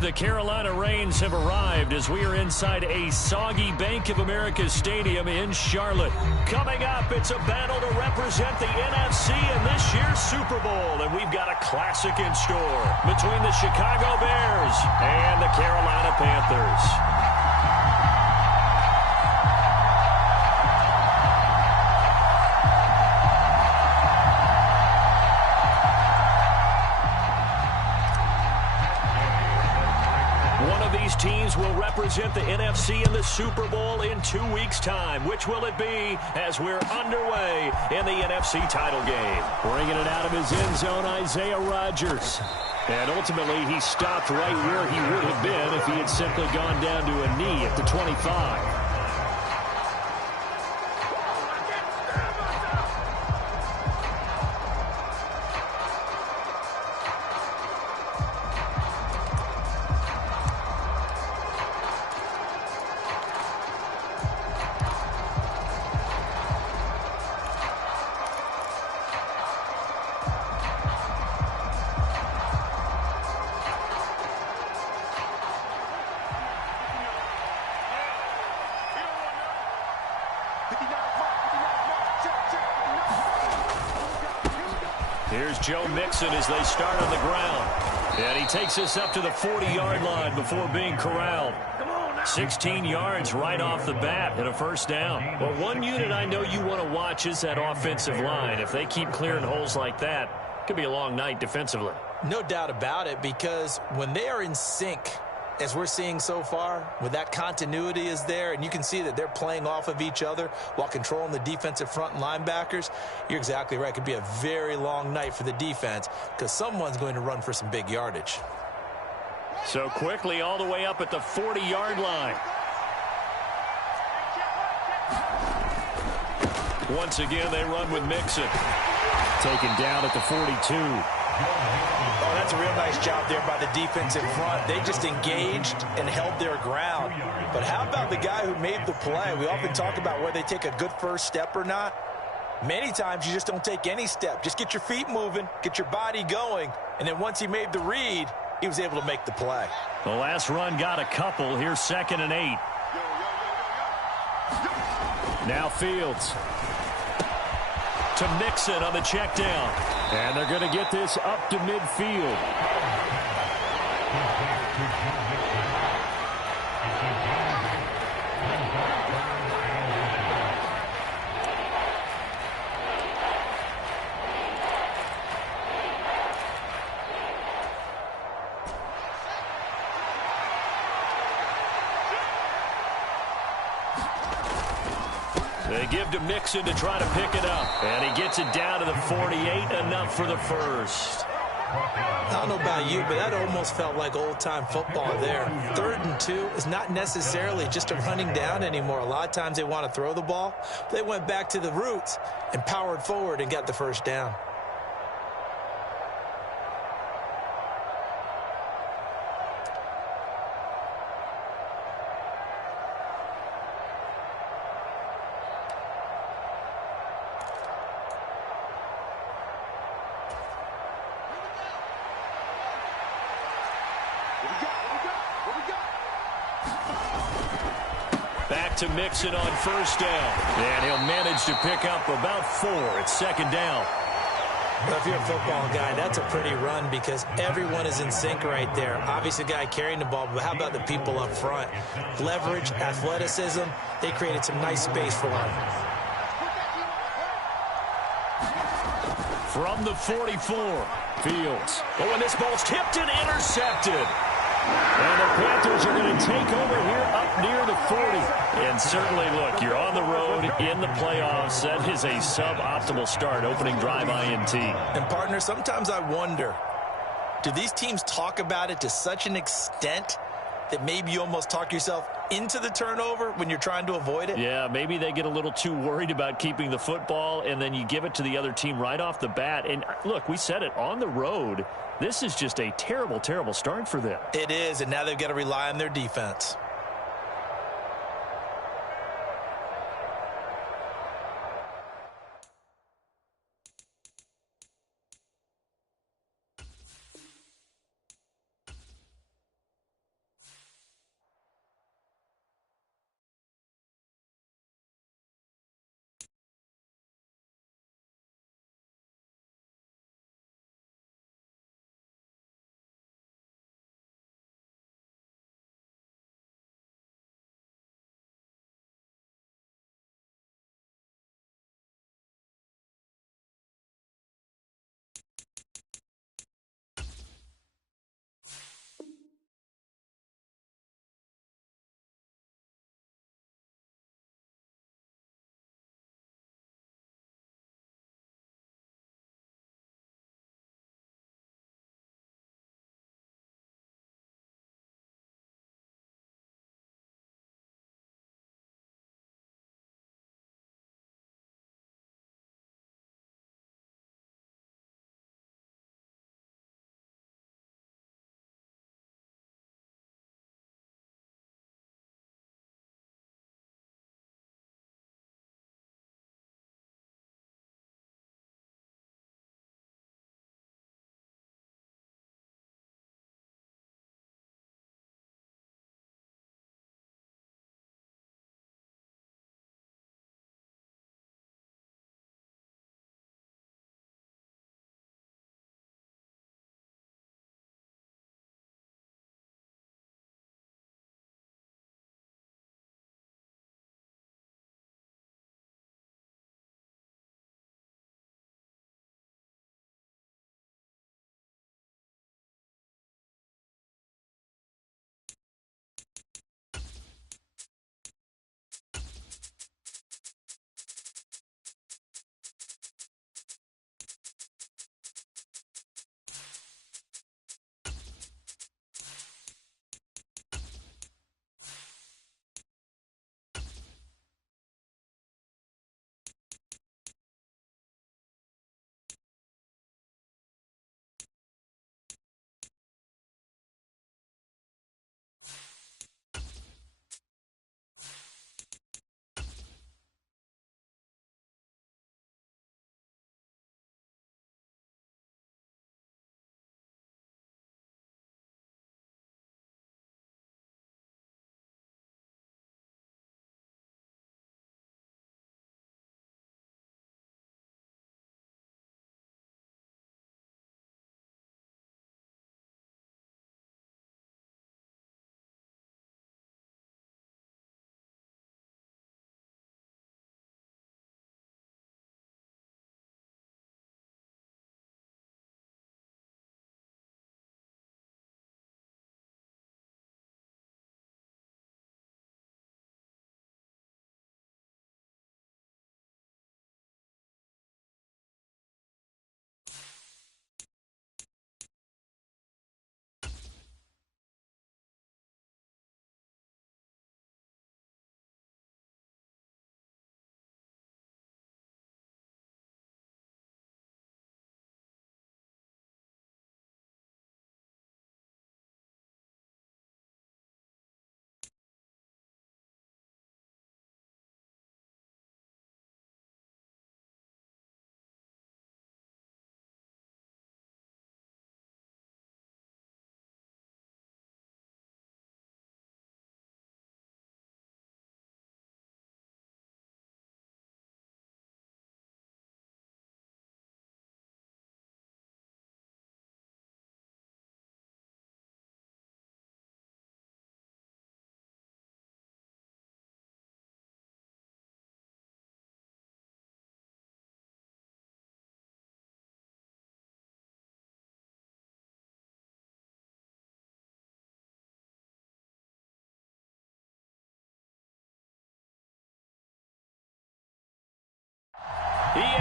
The Carolina Rains have arrived as we are inside a soggy Bank of America Stadium in Charlotte. Coming up, it's a battle to represent the NFC in this year's Super Bowl, and we've got a classic in store between the Chicago Bears and the Carolina Panthers. Teams will represent the NFC in the Super Bowl in 2 weeks' time. Which will it be as we're underway in the NFC title game? Bringing it out of his end zone, Isaiah Rodgers. And ultimately, he stopped right where he would have been if he had simply gone down to a knee at the 25. Here's Joe Mixon as they start on the ground. And he takes us up to the 40-yard line before being corralled. 16 yards right off the bat and a first down. Well, one unit I know you want to watch is that offensive line. If they keep clearing holes like that, it could be a long night defensively. No doubt about it, because when they are in sync, as we're seeing so far, when that continuity is there, and you can see that they're playing off of each other while controlling the defensive front and linebackers, you're exactly right. It could be a very long night for the defense because someone's going to run for some big yardage. So quickly all the way up at the 40-yard line. Once again, they run with Mixon. Taken down at the 42. Oh, that's a real nice job there by the defensive front. They just engaged and held their ground. But how about the guy who made the play? We often talk about whether they take a good first step or not. Many times you just don't take any step. Just get your feet moving, get your body going, and then once he made the read, he was able to make the play. The last run got a couple. Here's 2nd and 8. Now Fields. To Mixon on the check down. And they're going to get this up to midfield. They give to Mixon to try to pick it up. And he gets it down to the 48, enough for the first. I don't know about you, but that almost felt like old-time football there. 3rd and 2 is not necessarily just a running down anymore. A lot of times they want to throw the ball. They went back to the roots and powered forward and got the first down. Back to Mixon on first down. And he'll manage to pick up about 4. It's 2nd down. Well, if you're a football guy, that's a pretty run because everyone is in sync right there. Obviously, the guy carrying the ball, but how about the people up front? Leverage, athleticism, they created some nice space for him. From the 44, Fields. Oh, and this ball's tipped and intercepted. And the Panthers are going to take over here up near the 40. And certainly, look, you're on the road in the playoffs. That is a suboptimal start, opening drive INT. And, partner, sometimes I wonder, do these teams talk about it to such an extent that maybe you almost talk yourself into the turnover when you're trying to avoid it? Yeah, maybe they get a little too worried about keeping the football, and then you give it to the other team right off the bat. And, look, we said it, on the road, this is just a terrible, terrible start for them. It is, and now they've got to rely on their defense.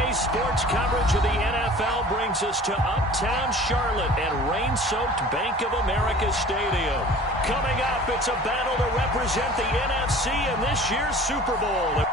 Today's sports coverage of the NFL brings us to uptown Charlotte and rain-soaked Bank of America Stadium. Coming up, it's a battle to represent the NFC in this year's Super Bowl.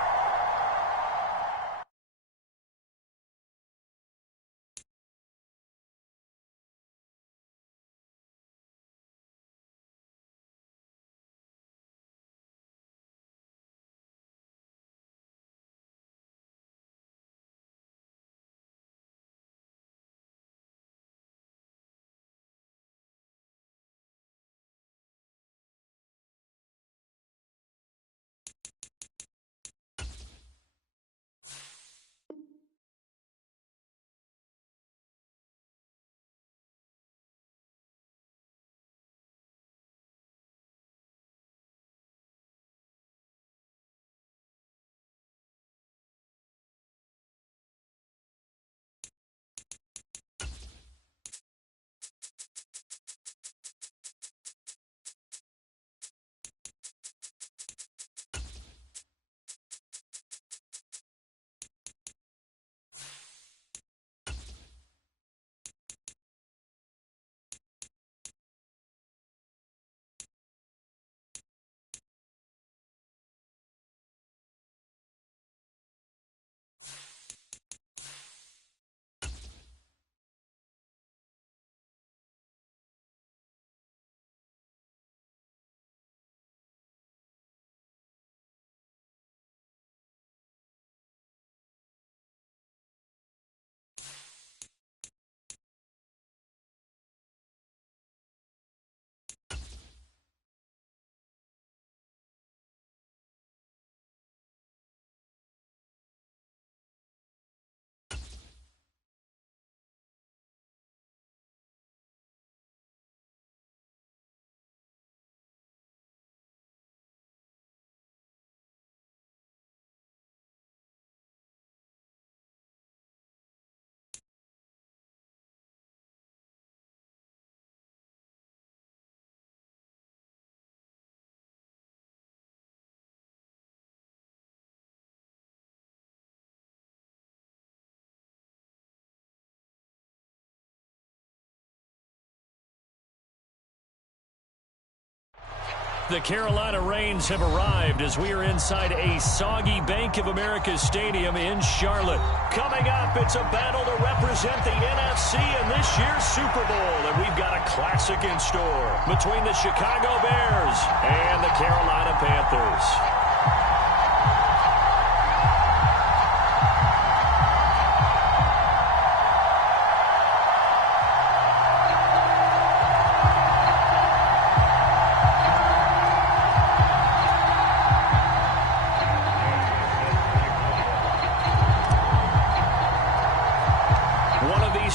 The Carolina Rains have arrived as we are inside a soggy Bank of America Stadium in Charlotte. Coming up, it's a battle to represent the NFC in this year's Super Bowl. And we've got a classic in store between the Chicago Bears and the Carolina Panthers.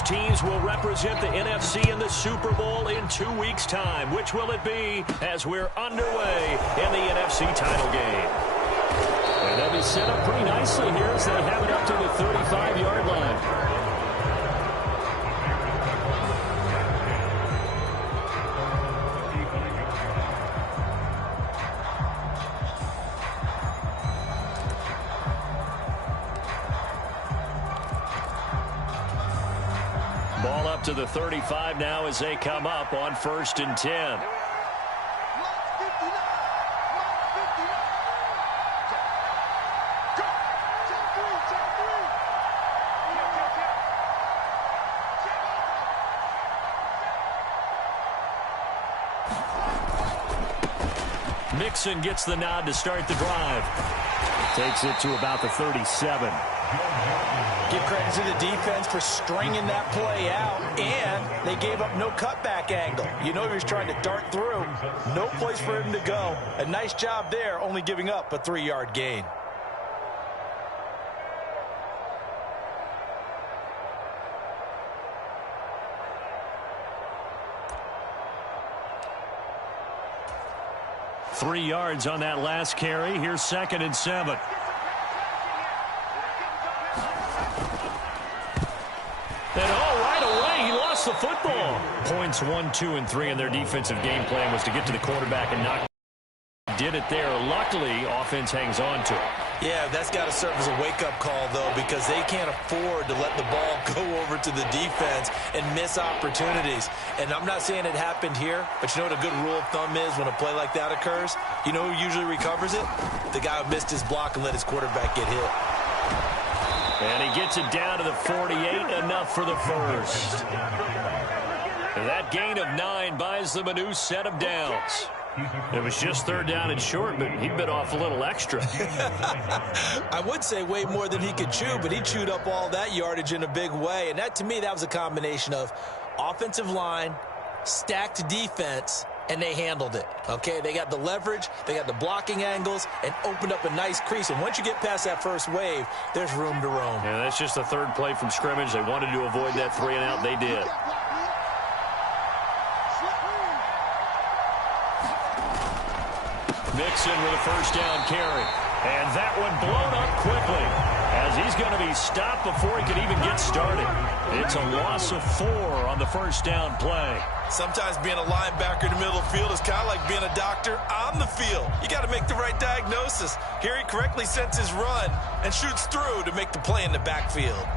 Teams will represent the NFC in the Super Bowl in 2 weeks' time. Which will it be as we're underway in the NFC title game? And they'll be set up pretty nicely here as they have it up to the 35-yard line. Ball up to the 35 now as they come up on 1st and 10. Mixon gets the nod to start the drive. Takes it to about the 37. Give credit to the defense for stringing that play out, and they gave up no cutback angle. You know he was trying to dart through. No place for him to go. A nice job there, only giving up a 3-yard gain. Three yards on that last carry. Here's 2nd and 7. And right away, he lost the football. Points 1, 2, and 3 in their defensive game plan was to get to the quarterback and knock. Did it there. Luckily, offense hangs on to it. Yeah, that's got to serve as a wake-up call, though, because they can't afford to let the ball go over to the defense and miss opportunities. And I'm not saying it happened here, but you know what a good rule of thumb is when a play like that occurs? You know who usually recovers it? The guy who missed his block and let his quarterback get hit. And he gets it down to the 48, enough for the first. And that gain of 9 buys them a new set of downs. It was just 3rd down and short, but he bit off a little extra. I would say way more than he could chew, but he chewed up all that yardage in a big way. And that, to me, that was a combination of offensive line, stacked defense, and they handled it. Okay, they got the leverage, they got the blocking angles, and opened up a nice crease. And once you get past that first wave, there's room to roam. Yeah, that's just the 3rd play from scrimmage. They wanted to avoid that 3 and out. They did. Mixon with a 1st down carry. And that one blown up quickly as he's going to be stopped before he can even get started. It's a loss of 4 on the 1st down play. Sometimes being a linebacker in the middle of the field is kind of like being a doctor on the field. You got to make the right diagnosis. Here he correctly sets his run and shoots through to make the play in the backfield.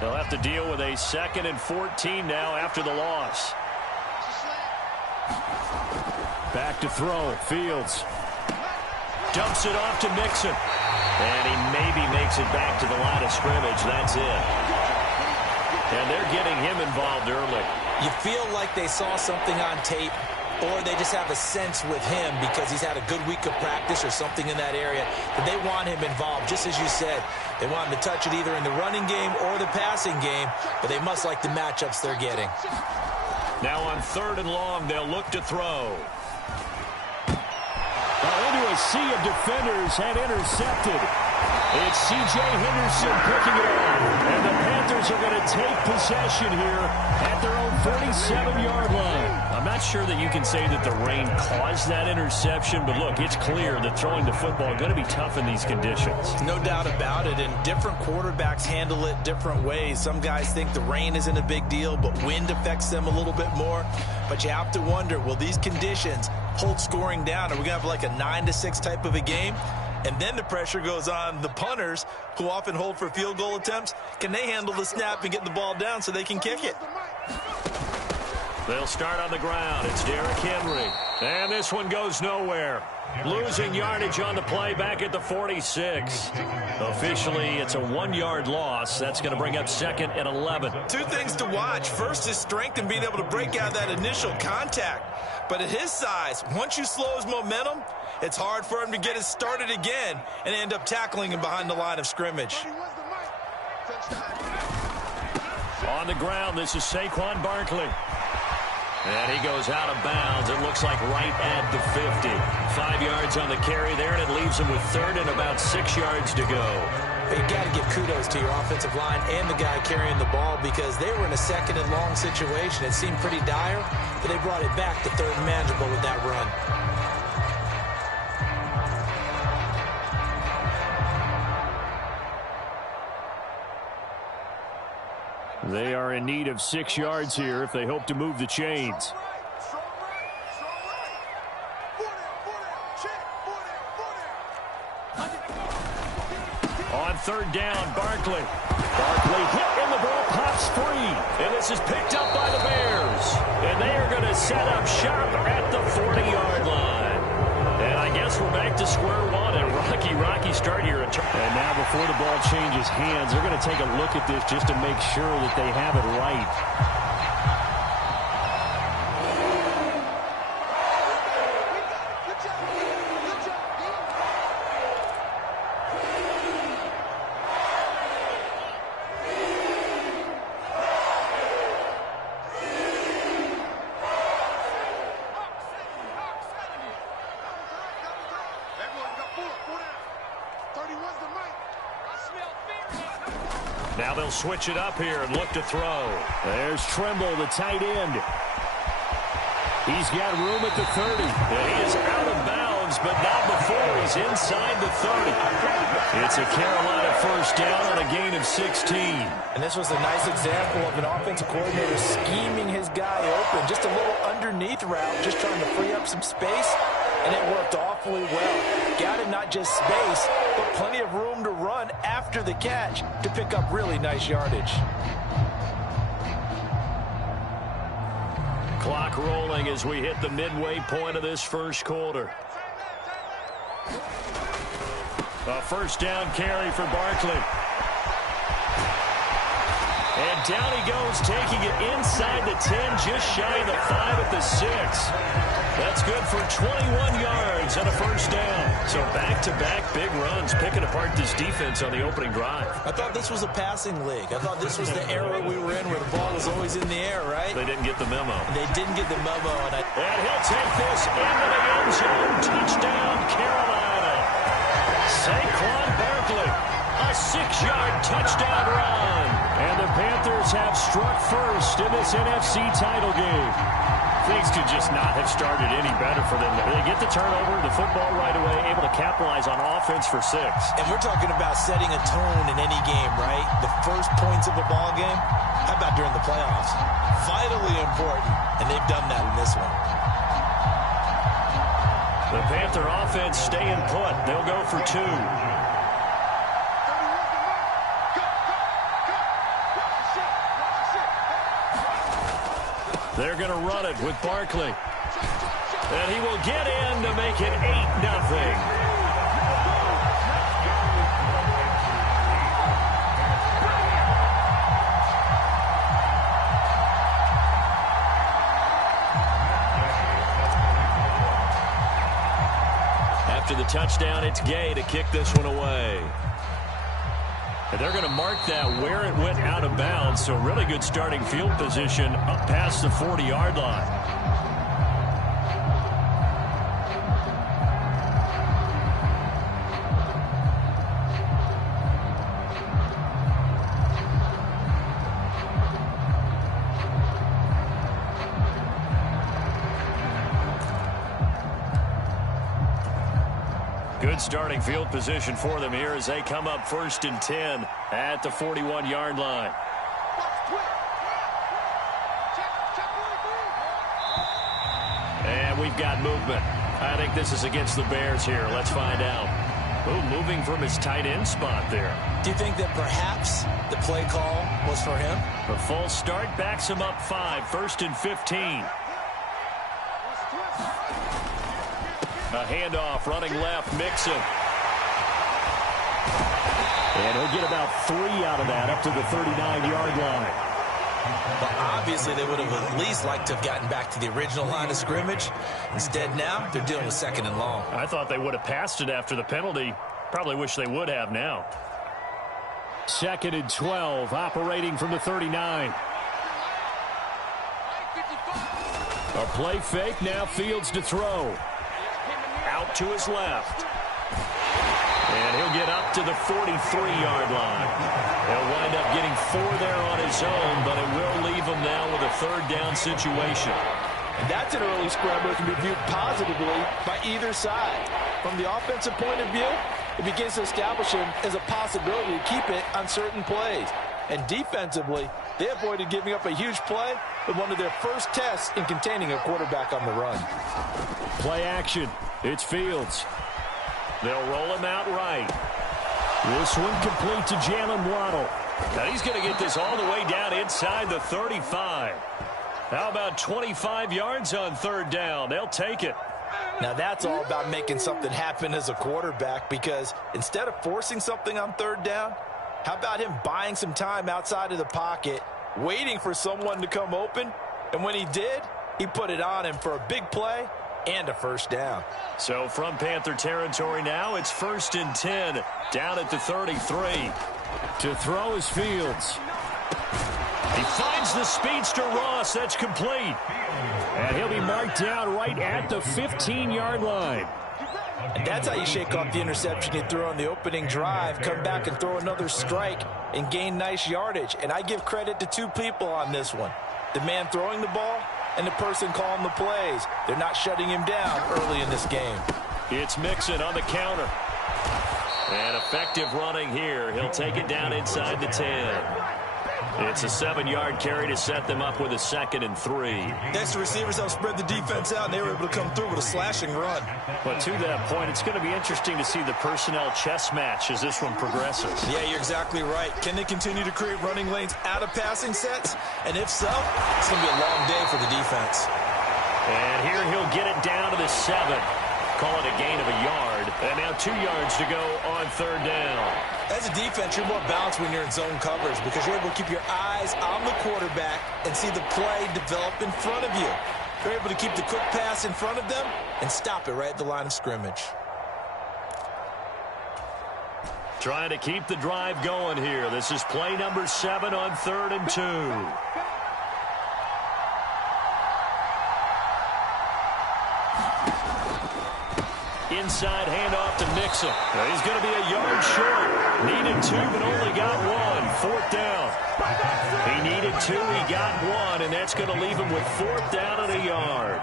They'll have to deal with a 2nd and 14 now after the loss. Back to throw. Fields dumps it off to Mixon. And he maybe makes it back to the line of scrimmage. That's it. And they're getting him involved early. You feel like they saw something on tape, or they just have a sense with him because he's had a good week of practice or something in that area that they want him involved. Just as you said, they want him to touch it either in the running game or the passing game, but they must like the matchups they're getting. Now on 3rd and long, they'll look to throw. Into a sea of defenders and intercepted. It's C.J. Henderson picking it up. And the Panthers are going to take possession here at their own 37-yard line. I'm not sure that you can say that the rain caused that interception, but look, it's clear that throwing the football is going to be tough in these conditions. No doubt about it, and different quarterbacks handle it different ways. Some guys think the rain isn't a big deal, but wind affects them a little bit more. But you have to wonder, will these conditions hold scoring down? Are we going to have like a 9-6 type of a game? And then the pressure goes on the punters, who often hold for field goal attempts. Can they handle the snap and get the ball down so they can kick it? They'll start on the ground. It's Derrick Henry. And this one goes nowhere. Losing yardage on the play back at the 46. Officially, it's a 1-yard loss. That's going to bring up 2nd and 11. 2 things to watch. First is strength and being able to break out that initial contact. But at his size, once you slow his momentum, it's hard for him to get it started again and end up tackling him behind the line of scrimmage. On the ground, this is Saquon Barkley. And he goes out of bounds. It looks like right at the 50. 5 yards on the carry there, and it leaves him with 3rd and about 6 yards to go. But you got to give kudos to your offensive line and the guy carrying the ball, because they were in a 2nd and long situation. It seemed pretty dire, but they brought it back to 3rd and manageable with that run. They are in need of 6 yards here if they hope to move the chains. On 3rd down, Barkley. Barkley hit and the ball pops free. And this is picked up by the Bears. And they are going to set up shop at the 40-yard line. And I guess we're back to square one. And rocky start here. And now before the ball changes hands, they're going to take a look at this just to make sure that they have it right. Now they'll switch it up here and look to throw. There's Trimble, the tight end. He's got room at the 30. And he is out of bounds zones, but not before he's inside the 30. It's a Carolina first down on a gain of 16. And this was a nice example of an offensive coordinator scheming his guy open. Just a little underneath route, just trying to free up some space, and it worked awfully well. Got him not just space, but plenty of room to run after the catch to pick up really nice yardage. Clock rolling as we hit the midway point of this first quarter. A first down carry for Barkley. And down he goes, taking it inside the 10, just shy of the 5 at the 6. That's good for 21 yards and a first down. So back-to-back big runs, picking apart this defense on the opening drive. I thought this was a passing league. I thought this was the era we were in where the ball was always in the air, right? They didn't get the memo. They didn't get the memo. And he'll take this into the end zone. Touchdown, Carolina. Saquon Barkley, a 6-yard touchdown run. And the Panthers have struck first in this NFC title game. Things could just not have started any better for them. They get the turnover, the football right away, able to capitalize on offense for 6. And we're talking about setting a tone in any game, right? The first points of a ball game. How about during the playoffs? Vitally important, and they've done that in this one. The Panther offense staying put. They'll go for 2. They're going to run it with Barkley. And he will get in to make it 8-0. After the touchdown, it's Gay to kick this one away. And they're going to mark that where it went out of bounds, so really good starting field position up past the 40-yard line. Good starting field position for them here as they come up 1st and 10 at the 41-yard line. And we've got movement. I think this is against the Bears here. Let's find out. Ooh, moving from his tight end spot there. Do you think that perhaps the play call was for him? A false start backs him up 5, 1st and 15. A handoff, running left, Mixon. And he'll get about 3 out of that up to the 39-yard line. Well, obviously, they would have at least liked to have gotten back to the original line of scrimmage. Instead, now, they're dealing with 2nd and long. I thought they would have passed it after the penalty. Probably wish they would have now. 2nd and 12, operating from the 39. A play fake, now Fields to throw. Out to his left. And he'll get up to the 43-yard line. He'll wind up getting 4 there on his own, but it will leave him now with a 3rd down situation. And that's an early scramble that can be viewed positively by either side. From the offensive point of view, it begins to establish him as a possibility to keep it on certain plays. And defensively, they avoided giving up a huge play with one of their first tests in containing a quarterback on the run. Play action. It's Fields. They'll roll him out right. This one complete to Jalen Waddle. Now he's going to get this all the way down inside the 35. How about 25 yards on 3rd down? They'll take it. Now that's all about making something happen as a quarterback, because instead of forcing something on 3rd down, how about him buying some time outside of the pocket, waiting for someone to come open, and when he did, he put it on him for a big play and a 1st down. So from Panther territory now, it's 1st and 10, down at the 33. To throw is Fields. He finds the speedster Ross. That's complete. And he'll be marked down right at the 15-yard line. And that's how you shake off the interception he threw on the opening drive, come back and throw another strike and gain nice yardage. And I give credit to 2 people on this one. The man throwing the ball and the person calling the plays. They're not shutting him down early in this game. It's Mixon on the counter. And effective running here. He'll take it down inside the 10. It's a 7-yard carry to set them up with a 2nd and 3. Next, the receivers helped spread the defense out, and they were able to come through with a slashing run. But to that point, it's going to be interesting to see the personnel chess match as this one progresses. Yeah, you're exactly right. Can they continue to create running lanes out of passing sets? And if so, it's going to be a long day for the defense. And here he'll get it down to the 7. Call it a gain of a yard. And now 2 yards to go on 3rd down. As a defense, you're more balanced when you're in zone coverage because you're able to keep your eyes on the quarterback and see the play develop in front of you. You're able to keep the quick pass in front of them and stop it right at the line of scrimmage. Trying to keep the drive going here. This is play number 7 on 3rd and 2. Inside handoff to Mixon. He's going to be a yard short. Needed 2, but only got 1. 4th down. He needed 2, he got 1, and that's going to leave him with 4th down and a yard.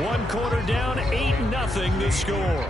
One quarter down, 8-0 the score.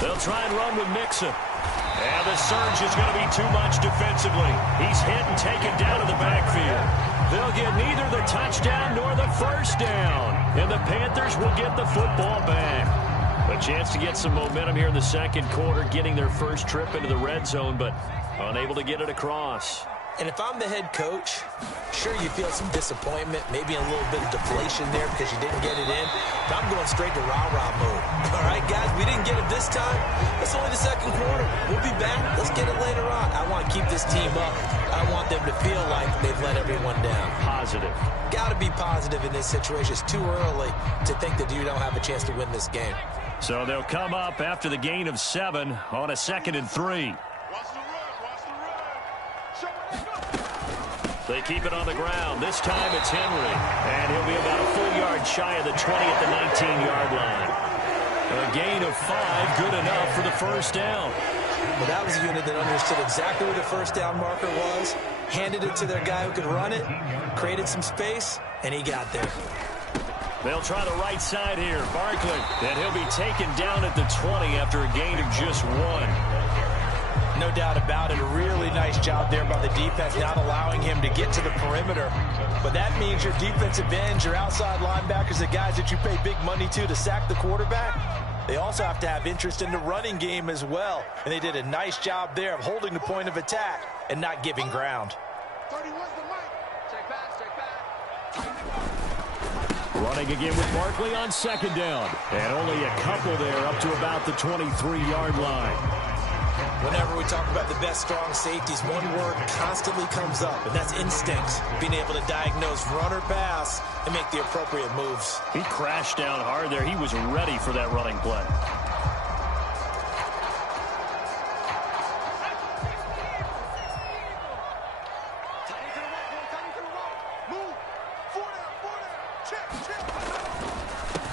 They'll try and run with Mixon. And the surge is going to be too much defensively. He's hit and taken down to the backfield. They'll get neither the touchdown nor the 1st down. And the Panthers will get the football back. A chance to get some momentum here in the 2nd quarter, getting their first trip into the red zone, but unable to get it across. And if I'm the head coach, sure you feel some disappointment, maybe a little bit of deflation there because you didn't get it in. But I'm going straight to rah-rah mode. All right, guys, we didn't get it this time. It's only the 2nd quarter. We'll be back. Let's get it later on. I want to keep this team up. I want them to feel like they've let everyone down. Positive. Got to be positive in this situation. It's too early to think that you don't have a chance to win this game. So they'll come up after the gain of 7 on a 2nd and 3. They keep it on the ground. This time it's Henry. And he'll be about a full yard shy of the 20 at the 19-yard line. A gain of 5, good enough for the 1st down. Well, that was a unit that understood exactly where the 1st down marker was, handed it to their guy who could run it, created some space, and he got there. They'll try the right side here. Barkley. And he'll be taken down at the 20 after a gain of just 1. No doubt about it. A really nice job there by the defense, not allowing him to get to the perimeter. But that means your defensive ends, your outside linebackers, the guys that you pay big money to sack the quarterback, they also have to have interest in the running game as well. And they did a nice job there of holding the point of attack and not giving ground. 31's the mic. Check back. Running again with Barkley on 2nd down. And only a couple there up to about the 23-yard line. Whenever we talk about the best strong safeties, one word constantly comes up, and that's instincts. Being able to diagnose run or pass and make the appropriate moves. He crashed down hard there. He was ready for that running play.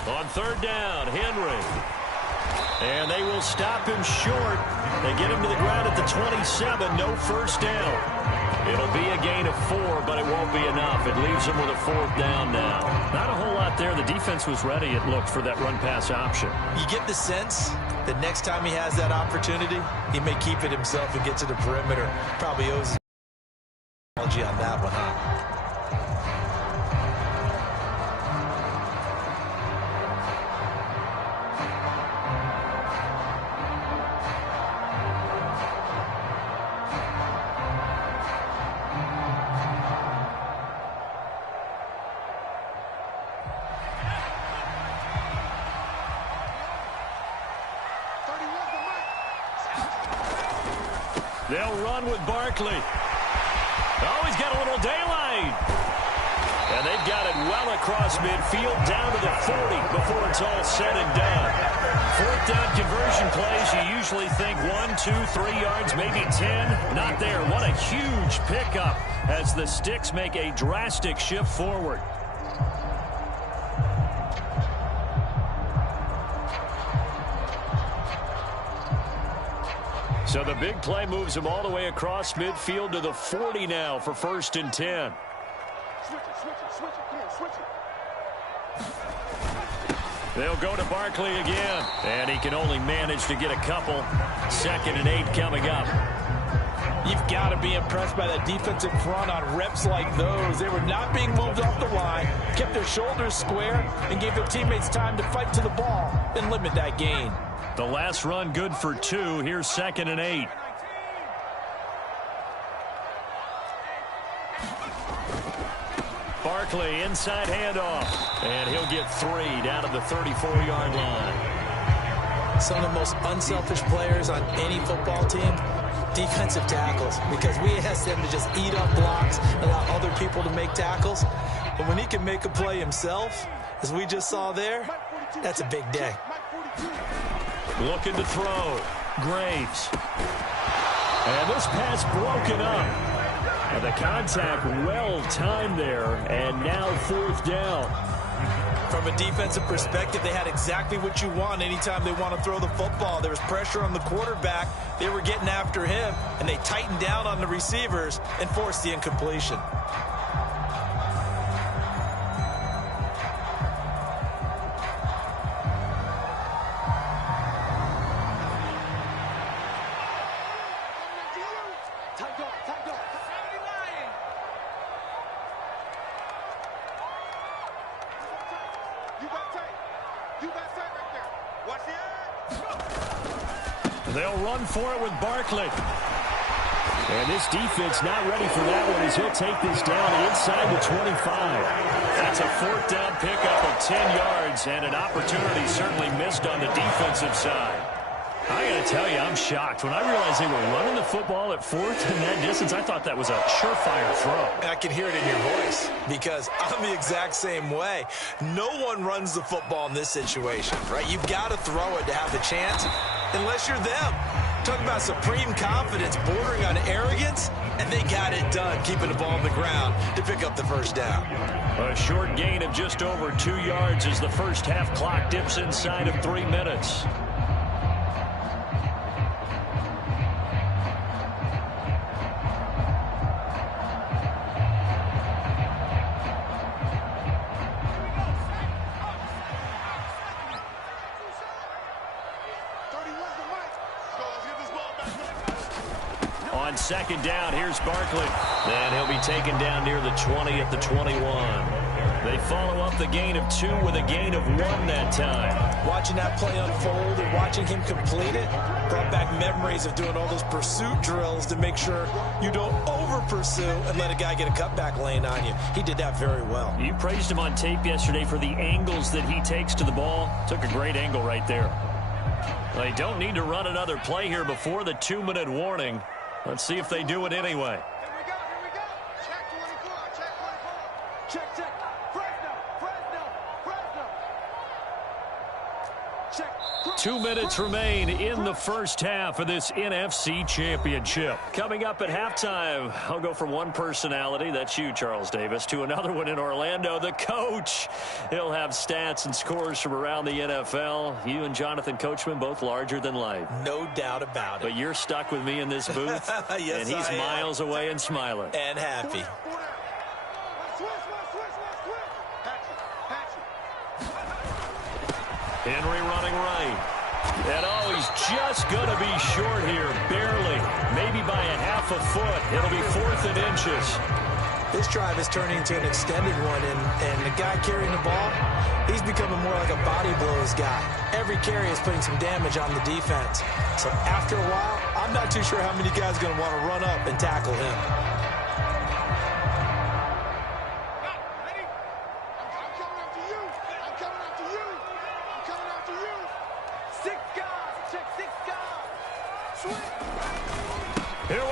On 3rd down, Henry. And they will stop him short. They get him to the ground at the 27. No 1st down. It'll be a gain of 4, but it won't be enough. It leaves him with a 4th down now. Not a whole lot there. The defense was ready, it looked, for that run-pass option. You get the sense that next time he has that opportunity, he may keep it himself and get to the perimeter. Probably owes apology on that one, huh? They'll run with Barkley. Oh, he's got a little daylight. And they've got it well across midfield down to the 40 before it's all said and done. Fourth down conversion plays, you usually think 1, 2, 3 yards, maybe 10. Not there. What a huge pickup as the Sticks make a drastic shift forward. So the big play moves him all the way across midfield to the 40 now for 1st and 10. Switch it. Come on, switch it. They'll go to Barkley again. And he can only manage to get a couple. 2nd and 8 coming up. You've got to be impressed by that defensive front on reps like those. They were not being moved off the line, kept their shoulders square, and gave their teammates time to fight to the ball and limit that gain. The last run good for 2. Here's 2nd and 8. Barkley inside handoff. And he'll get 3 down to the 34-yard line. Some of the most unselfish players on any football team, defensive tackles, because we ask them to just eat up blocks, allow other people to make tackles. But when he can make a play himself, as we just saw there, that's a big day. Looking to throw. Graves. And this pass broken up. And the contact well timed there. And now 4th down. From a defensive perspective, they had exactly what you want anytime they want to throw the football. There was pressure on the quarterback. They were getting after him, and they tightened down on the receivers and forced the incompletion. They'll run for it with Barkley. And this defense not ready for that one as he'll take this down inside the 25. That's a 4th down pickup of 10 yards and an opportunity certainly missed on the defensive side. I got to tell you, I'm shocked. When I realized they were running the football at 4th in that distance, I thought that was a surefire throw. I can hear it in your voice because I'm the exact same way. No one runs the football in this situation, right? You've got to throw it to have the chance unless you're them. Talking about supreme confidence bordering on arrogance, and they got it done, keeping the ball on the ground to pick up the 1st down. A short gain of just over 2 yards as the first half clock dips inside of 3 minutes. On 2nd down, here's Barkley. And he'll be taken down near the 20 at the 21. They follow up the gain of 2 with a gain of 1 that time. Watching that play unfold and watching him complete it brought back memories of doing all those pursuit drills to make sure you don't over-pursue and let a guy get a cutback lane on you. He did that very well. You praised him on tape yesterday for the angles that he takes to the ball. Took a great angle right there. They don't need to run another play here before the 2-minute warning. Let's see if they do it anyway. Here we go. Check 24, check 24. Check. Fresno. Check. 2 minutes remain in the first half of this NFC Championship. Coming up at halftime, I'll go from one personality, that's you, Charles Davis, to another one in Orlando, the coach. He'll have stats and scores from around the NFL. You and Jonathan Coachman, both larger than life. No doubt about it. But you're stuck with me in this booth, yes, and he's miles away and smiling. And happy. Henry running right. And oh, he's just going to be short here, barely. Maybe by a half a foot. It'll be 4th and inches. This drive is turning into an extended one, and the guy carrying the ball, he's becoming more like a body blows guy. Every carry is putting some damage on the defense. So after a while, I'm not too sure how many guys are going to want to run up and tackle him. Here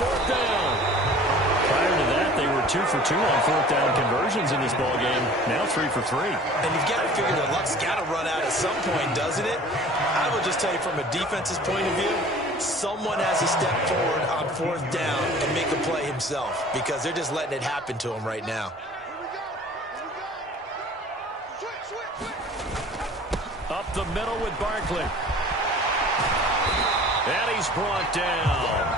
fourth down. Prior to that, they were 2 for 2 on fourth down conversions in this ball game. Now 3 for 3. And you've got to figure the luck's got to run out at some point, doesn't it? I will just tell you from a defense's point of view, someone has to step forward on fourth down and make a play himself because they're just letting it happen to him right now. Up the middle with Barkley. And he's brought down.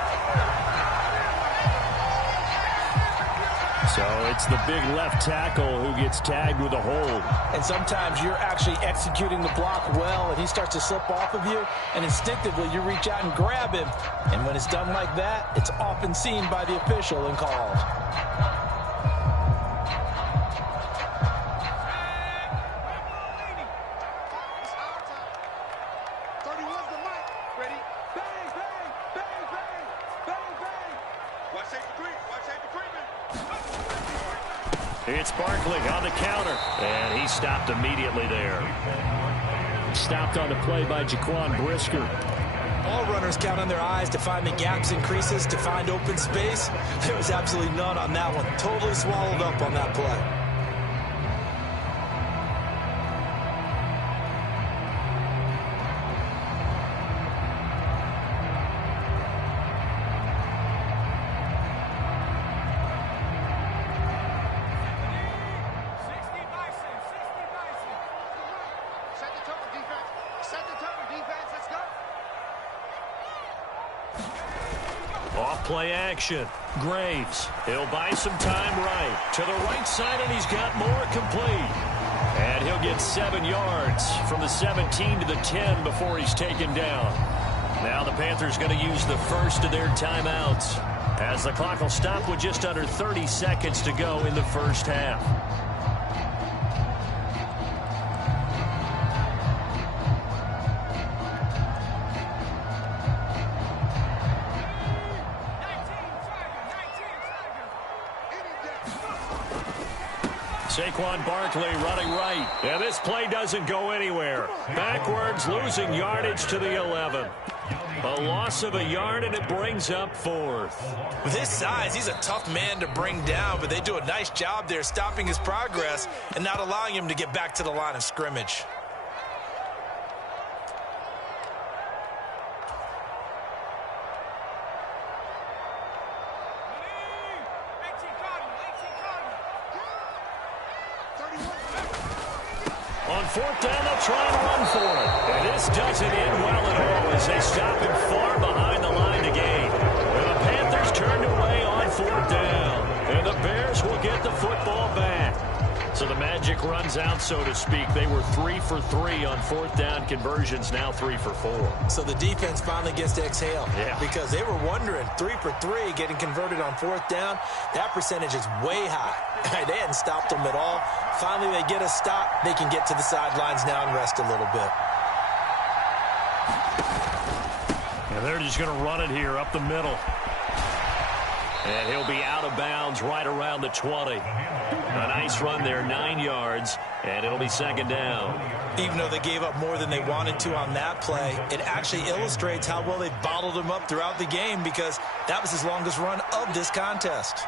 So it's the big left tackle who gets tagged with a hold. And sometimes you're actually executing the block well, and he starts to slip off of you, and instinctively you reach out and grab him. And when it's done like that, it's often seen by the official and called. It's Barkley on the counter, and he stopped immediately there. Stopped on the play by Jaquan Brisker. All runners count on their eyes to find the gaps and creases, to find open space. There was absolutely none on that one. Totally swallowed up on that play. Play action. Graves. He'll buy some time right. To the right side, and he's got more complete. And he'll get 7 yards from the 17 to the 10 before he's taken down. Now the Panthers going to use the first of their timeouts, as the clock will stop with just under 30 seconds to go in the first half. Saquon Barkley running right. And this play doesn't go anywhere. Backwards, losing yardage to the 11. A loss of a yard, and it brings up 4th. With his size, he's a tough man to bring down, but they do a nice job there stopping his progress and not allowing him to get back to the line of scrimmage. On fourth down, they'll try and run for it. And this doesn't end well at all as they stop him far behind the line to gain. And the Panthers turned away on fourth down. And the Bears will get the football back. So the magic runs out, so to speak. They were 3 for 3 on fourth down conversions, now 3 for 4. So the defense finally gets to exhale. Yeah. Because they were wondering, 3 for 3 getting converted on fourth down. That percentage is way high. They hadn't stopped them at all. Finally, they get a stop. They can get to the sidelines now and rest a little bit. And they're just going to run it here up the middle. And he'll be out of bounds right around the 20. A nice run there, 9 yards, and it'll be second down. Even though they gave up more than they wanted to on that play, it actually illustrates how well they bottled him up throughout the game, because that was his longest run of this contest.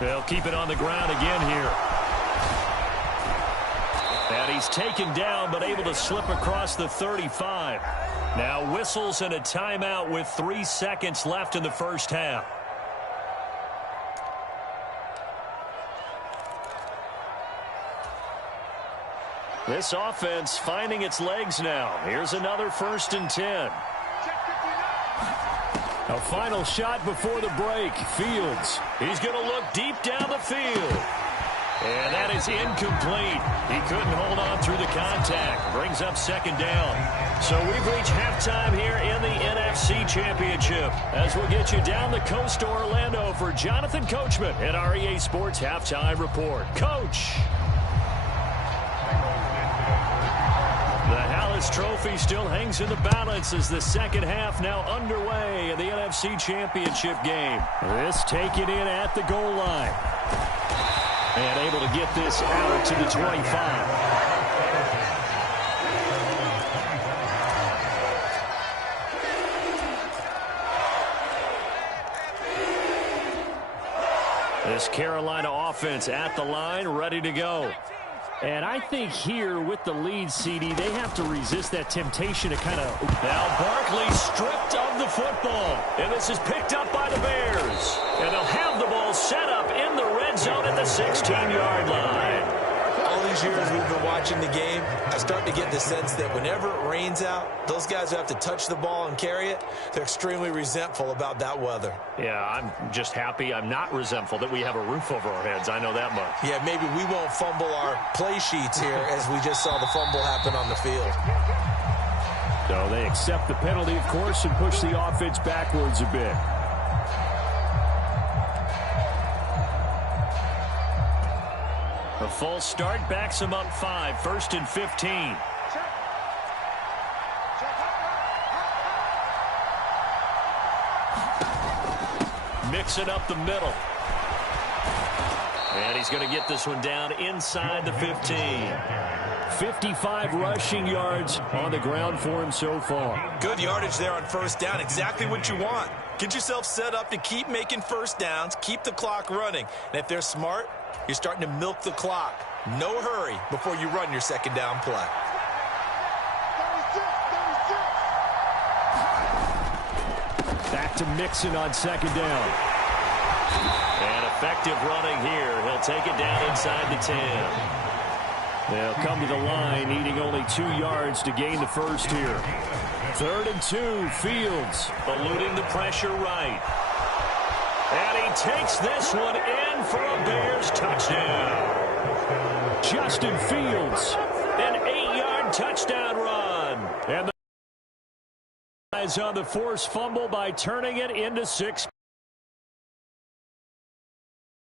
They'll keep it on the ground again here. And he's taken down, but able to slip across the 35. Now whistles and a timeout with 3 seconds left in the first half. This offense finding its legs now. Here's another 1st and 10. A final shot before the break. Fields. He's going to look deep down the field. And that is incomplete. He couldn't hold on through the contact. Brings up second down. So we've reached halftime here in the NFC Championship, as we'll get you down the coast to Orlando for Jonathan Coachman at our EA Sports Halftime Report. Coach. The Hallis Trophy still hangs in the balance as the second half now underway in the NFC Championship game. This taken in at the goal line. And able to get this out to the 25. This Carolina offense at the line, ready to go. And I think here with the lead, CD, they have to resist that temptation to kind of... Now Barkley stripped of the football. And this is picked up by the Bears. And they'll have the ball set up in the red zone at the 16-yard line. All these years we've been watching the game, I start to get the sense that whenever it rains out, those guys who have to touch the ball and carry it, they're extremely resentful about that weather. Yeah, I'm just happy I'm not resentful that we have a roof over our heads. I know that much. Yeah, maybe we won't fumble our play sheets here as we just saw the fumble happen on the field. So they accept the penalty, of course, and push the offense backwards a bit. A false start backs him up 5, 1st and 15. Mixing up the middle. And he's going to get this one down inside the 15. 55 rushing yards on the ground for him so far. Good yardage there on first down. Exactly what you want. Get yourself set up to keep making first downs, keep the clock running. And if they're smart, you're starting to milk the clock. No hurry before you run your second down play. Back to Mixon on second down. And effective running here. He'll take it down inside the 10. They'll come to the line, needing only 2 yards to gain the first here. 3rd and 2, Fields. Eluding the pressure right. And he takes this one in for a Bears touchdown. Justin Fields. An 8-yard touchdown run. And the guys on the forced fumble by turning it into 6.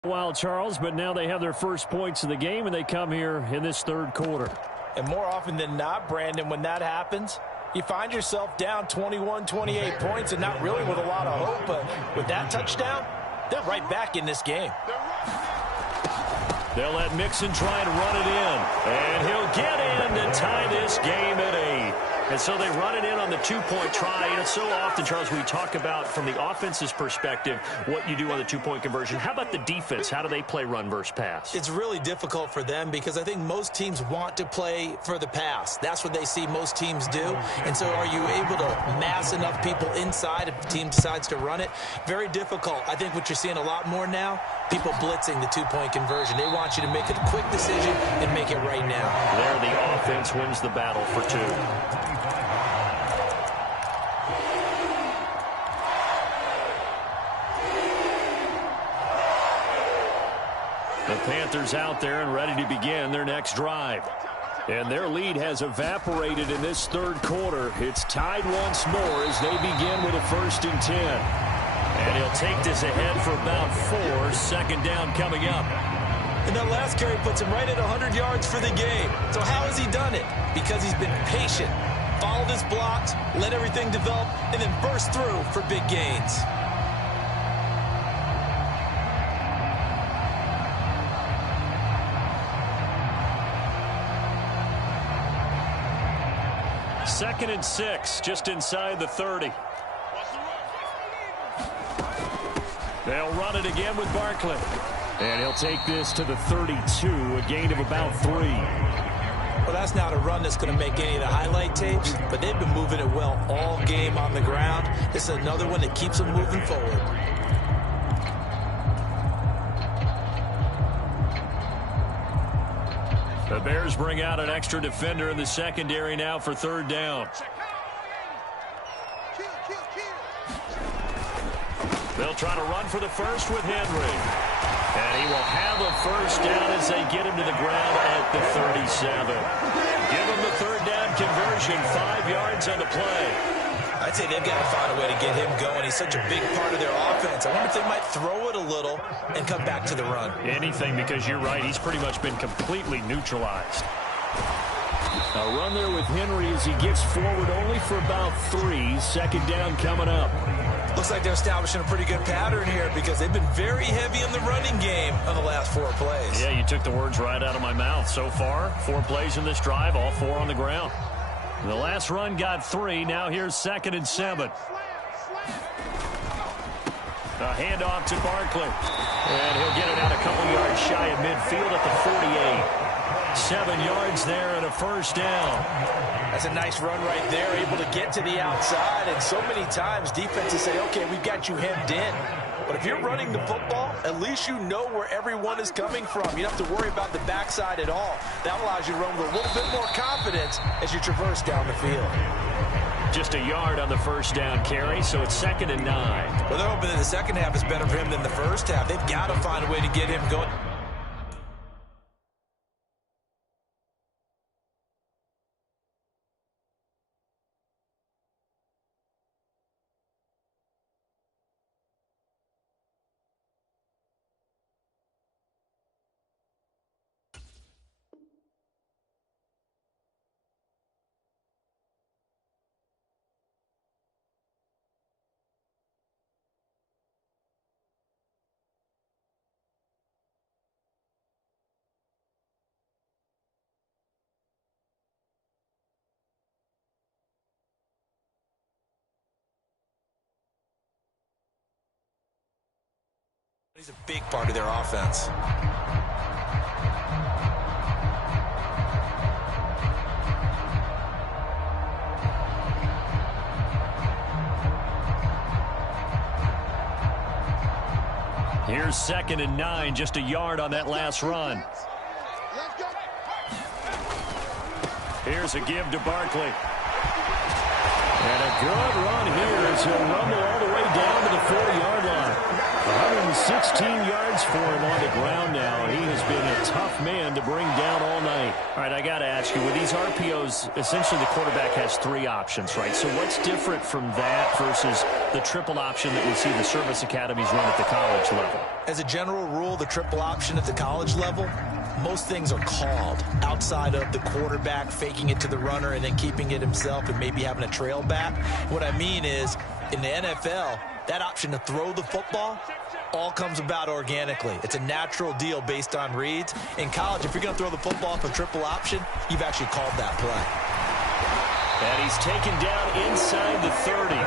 While Charles, but now they have their first points of the game, and they come here in this third quarter. And more often than not, Brandon, when that happens, you find yourself down 21, 28 points and not really with a lot of hope. But with that touchdown, they're right back in this game. They'll let Mixon try and run it in. And he'll get in to tie this game at 8. And so they run it in on the 2-point try. And it's so often, Charles, we talk about from the offense's perspective what you do on the 2-point conversion. How about the defense? How do they play run versus pass? It's really difficult for them because I think most teams want to play for the pass. That's what they see most teams do. And so are you able to mass enough people inside if the team decides to run it? Very difficult. I think what you're seeing a lot more now, people blitzing the 2-point conversion. They want you to make a quick decision and make it right now. There the offense wins the battle for 2. The Panthers out there and ready to begin their next drive. And their lead has evaporated in this third quarter. It's tied once more as they begin with a 1st and 10. And he'll take this ahead for about 4. 2nd down coming up. And that last carry puts him right at 100 yards for the game. So how has he done it? Because he's been patient, followed his blocks, let everything develop, and then burst through for big gains. Second and 6, just inside the 30. They'll run it again with Barkley. And he'll take this to the 32, a gain of about 3. Well, that's not a run that's going to make any of the highlight tapes, but they've been moving it well all game on the ground. This is another one that keeps them moving forward. The Bears bring out an extra defender in the secondary now for 3rd down. They'll try to run for the first with Henry. And he will have a 1st down as they get him to the ground at the 37. Give him the 3rd down conversion, 5 yards on the play. I'd say they've got to find a way to get him going. He's such a big part of their offense. I wonder if they might throw it a little and come back to the run. Anything, because you're right. He's pretty much been completely neutralized. A run there with Henry as he gets forward only for about 3. 2nd down coming up. Looks like they're establishing a pretty good pattern here because they've been very heavy in the running game on the last 4 plays. Yeah, you took the words right out of my mouth. So far, 4 plays in this drive, all 4 on the ground. The last run got 3. Now here's 2nd and 7. A handoff to Barkley. And he'll get it out a couple yards shy of midfield at the 48. 7 yards there and a first down. That's a nice run right there, able to get to the outside. And so many times defenses say, okay, we've got you hemmed in. But if you're running the football, at least you know where everyone is coming from. You don't have to worry about the backside at all. That allows you to run with a little bit more confidence as you traverse down the field. Just a yard on the first down carry, so it's 2nd and 9. Well, they're hoping that the second half is better for him than the first half. They've got to find a way to get him going. He's a big part of their offense. Here's 2nd and 9, just a yard on that last run. Here's a give to Barkley. And a good run here as he'll rumble all the way down to the 40-yard line. 116 yards for him on the ground now. He has been a tough man to bring down all night. All right, I got to ask you, with these RPOs, essentially the quarterback has 3 options, right? So what's different from that versus the triple option that we see the service academies run at the college level? As a general rule, the triple option at the college level, most things are called outside of the quarterback faking it to the runner and then keeping it himself and maybe having a trail back. What I mean is, in the NFL, that option to throw the football all comes about organically. It's a natural deal based on reads. In college, if you're going to throw the football off a triple option, you've actually called that play. And he's taken down inside the 30.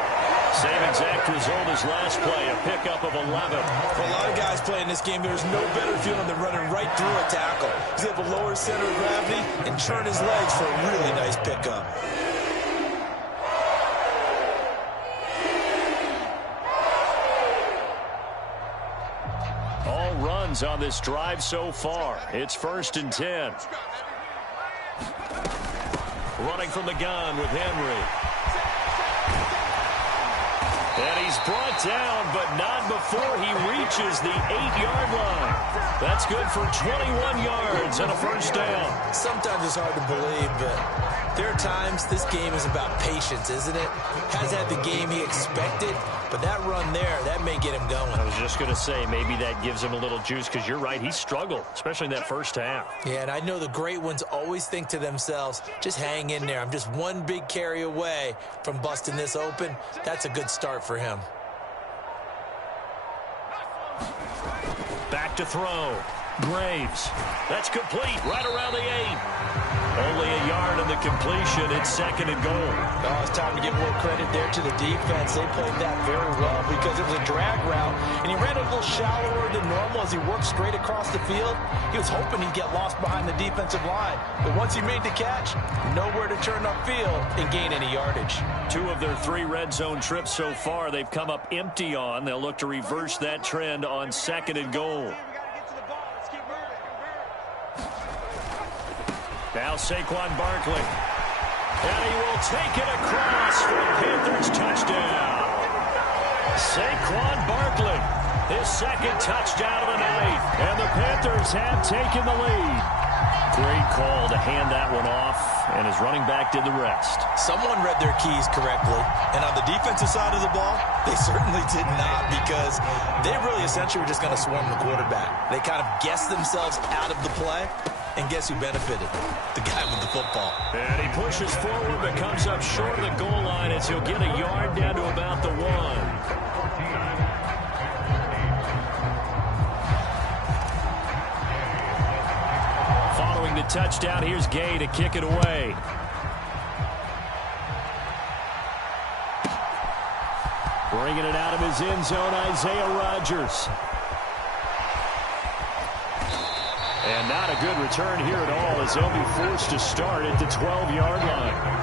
Same exact result as last play, a pickup of 11. For a lot of guys playing this game, there's no better feeling than running right through a tackle. He's able to lower his center of gravity and turn his legs for a really nice pickup. All runs on this drive so far. It's 1st and 10. Running from the gun with Henry. And he's brought down, but not before he reaches the 8-yard line. That's good for 21 yards and a first down. Sometimes it's hard to believe, but there are times this game is about patience, isn't it? Has had the game he expected, but that run there, that may get him going. I was just going to say, maybe that gives him a little juice, because you're right, he struggled, especially in that first half. Yeah, and I know the great ones always think to themselves, just hang in there. I'm just one big carry away from busting this open. That's a good start for him. Back to throw. Graves. That's complete right around the 8. Only a yard on the completion. It's 2nd and goal. Oh, it's time to give a little credit there to the defense. They played that very well because it was a drag route, and he ran a little shallower than normal as he worked straight across the field. He was hoping he'd get lost behind the defensive line, but once he made the catch, nowhere to turn upfield and gain any yardage. 2 of their 3 red zone trips so far, they've come up empty on. They'll look to reverse that trend on 2nd and goal. Now Saquon Barkley. And he will take it across for a Panthers touchdown. Saquon Barkley, his 2nd touchdown of the night. And the Panthers have taken the lead. Great call to hand that one off, and his running back did the rest. Someone read their keys correctly, and on the defensive side of the ball, they certainly did not, because they really essentially were just going to swarm the quarterback. They kind of guessed themselves out of the play, and guess who benefited? The guy with the football. And he pushes forward, but comes up short of the goal line as he'll get a yard down to about the 1. The touchdown. Here's Gay to kick it away. Bringing it out of his end zone, Isaiah Rodgers. And not a good return here at all, as they'll be forced to start at the 12-yard line.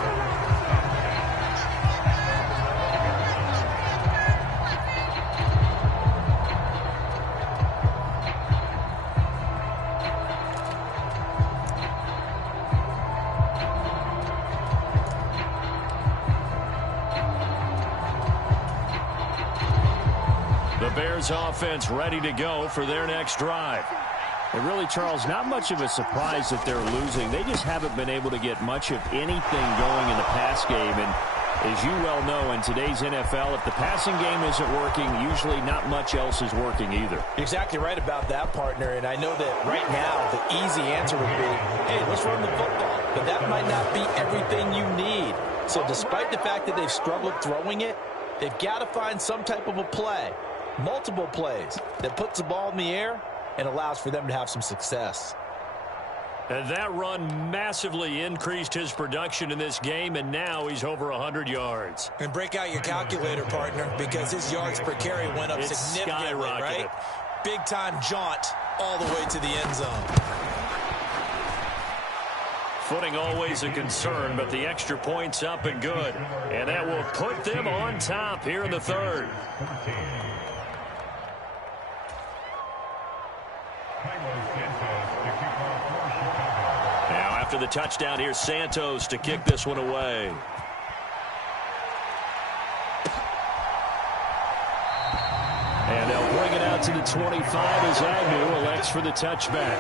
The Bears offense ready to go for their next drive. And really, Charles, not much of a surprise that they're losing. They just haven't been able to get much of anything going in the pass game. And as you well know, in today's NFL, if the passing game isn't working, usually not much else is working either. Exactly right about that, partner. And I know that right now the easy answer would be, hey, let's run the football. But that might not be everything you need. So despite the fact that they've struggled throwing it, they've got to find some type of a play, multiple plays, that puts the ball in the air and allows for them to have some success. And that run massively increased his production in this game, and now he's over 100 yards. And break out your calculator, partner, because his yards per carry went up significantly, right? Big-time jaunt all the way to the end zone. Footing always a concern, but the extra point's up and good. And that will put them on top here in the third. Now after the touchdown, here's Santos to kick this one away. And they'll bring it out to the 25 as Agnew elects for the touchback.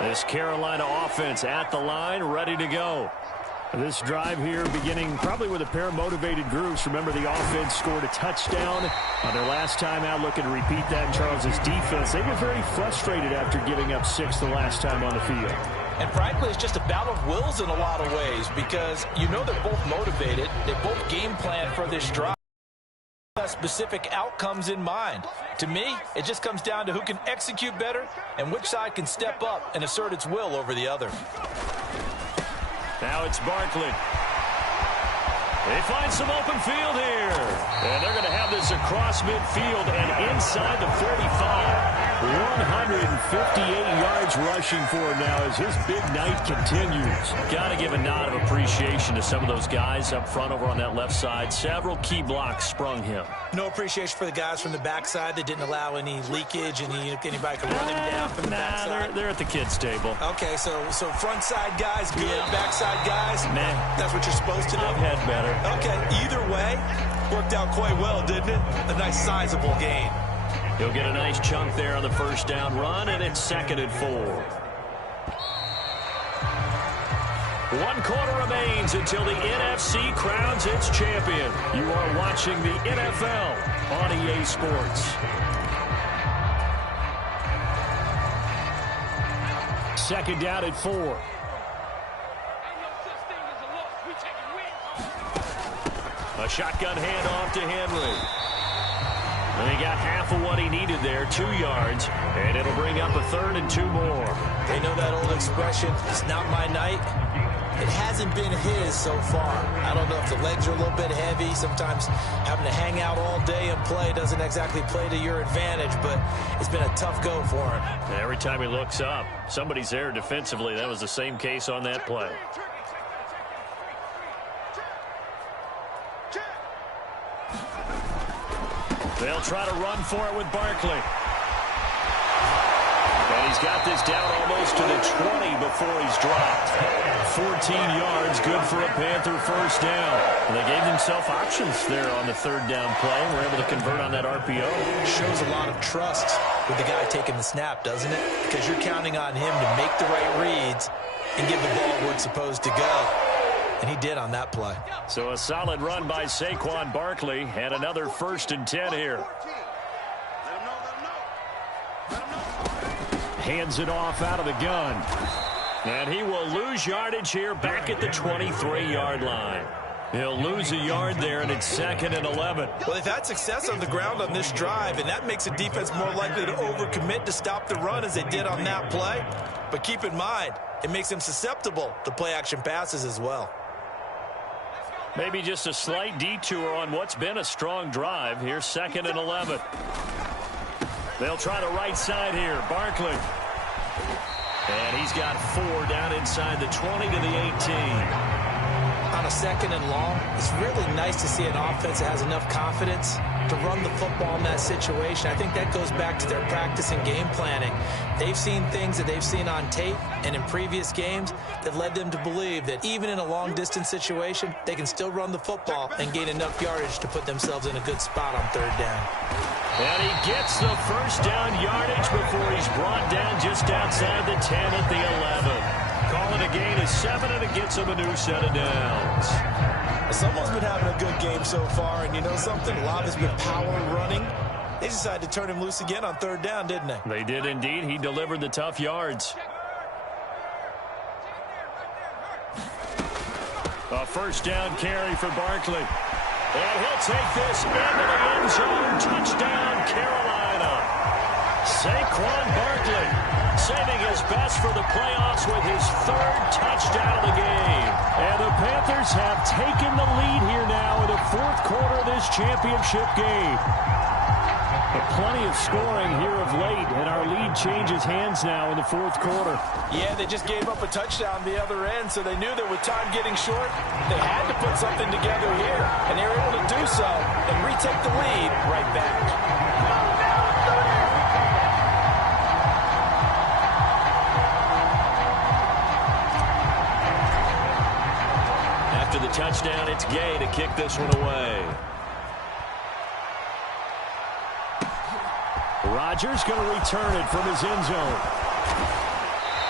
This Carolina offense at the line, ready to go. This drive here beginning probably with a pair of motivated groups. Remember, the offense scored a touchdown on their last time out. Looking to repeat that in Charles's defense. They were very frustrated after giving up 6 the last time on the field. And frankly, it's just a battle of wills in a lot of ways, because you know they're both motivated. They both game plan for this drive. Specific outcomes in mind. To me, it just comes down to who can execute better and which side can step up and assert its will over the other. Now it's Barkley. They find some open field here. And they're going to have this across midfield and inside the 45. 158 yards rushing for him now as his big night continues. Got to give a nod of appreciation to some of those guys up front over on that left side. Several key blocks sprung him. No appreciation for the guys from the backside that didn't allow any leakage and anybody could run him down from the backside. They're at the kids' table. Okay, so front side guys good, yeah. Backside guys, man, that's what you're supposed to do. I've had better. Okay, either way, worked out quite well, didn't it? A nice sizable gain. He'll get a nice chunk there on the first down run, and it's 2nd and 4. 1 quarter remains until the NFC crowns its champion. You are watching the NFL on EA Sports. Second down at 4. A shotgun handoff to Henry. And he got half of what he needed there, 2 yards, and it'll bring up a 3rd and 2 more. They know that old expression, it's not my night. It hasn't been his so far. I don't know if the legs are a little bit heavy. Sometimes having to hang out all day and play doesn't exactly play to your advantage, but it's been a tough go for him. And every time he looks up, somebody's there defensively. That was the same case on that play. They'll try to run for it with Barkley. And he's got this down almost to the 20 before he's dropped. 14 yards, good for a Panther first down. And they gave themselves options there on the 3rd down play, and were able to convert on that RPO. Shows a lot of trust with the guy taking the snap, doesn't it? Because you're counting on him to make the right reads and give the ball where it's supposed to go. And he did on that play. So a solid run by Saquon Barkley, and another 1st and 10 here. Hands it off out of the gun. And he will lose yardage here back at the 23-yard line. He'll lose a yard there, and it's 2nd and 11. Well, they've had success on the ground on this drive, and that makes a defense more likely to overcommit to stop the run as they did on that play. But keep in mind, it makes them susceptible to play-action passes as well. Maybe just a slight detour on what's been a strong drive. Here's 2nd and 11. They'll try the right side here. Barkley. And he's got 4 down inside the 20 to the 18. On a 2nd and long, it's really nice to see an offense that has enough confidence to run the football in that situation. I think that goes back to their practice and game planning. They've seen things that they've seen on tape and in previous games that led them to believe that even in a long-distance situation, they can still run the football and gain enough yardage to put themselves in a good spot on 3rd down. And he gets the first down yardage before he's brought down just outside the 10 at the 11. Calling a gain of 7, and it gets him a new set of downs. Someone's been having a good game so far, and you know something? A lot has been power running. They decided to turn him loose again on 3rd down, didn't they? They did indeed. He delivered the tough yards. A first down carry for Barkley. And he'll take this into the end zone. Touchdown, Carolina. Saquon Barkley saving his best for the playoffs with his 3rd touchdown of the game. And the Panthers have taken the lead here now in the 4th quarter of this championship game. But plenty of scoring here of late, and our lead changes hands now in the 4th quarter. Yeah, they just gave up a touchdown the other end, so they knew that with time getting short, they had to put something together here, and they were able to do so and retake the lead right back. After the touchdown, it's Gay to kick this one away. Rodgers going to return it from his end zone.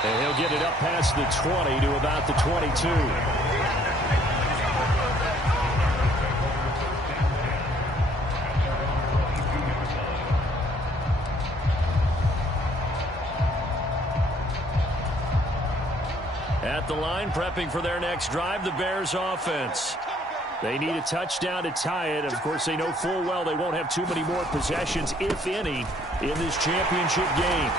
And he'll get it up past the 20 to about the 22. At the line, prepping for their next drive, the Bears offense. They need a touchdown to tie it. Of course, they know full well they won't have too many more possessions, if any, in this championship game.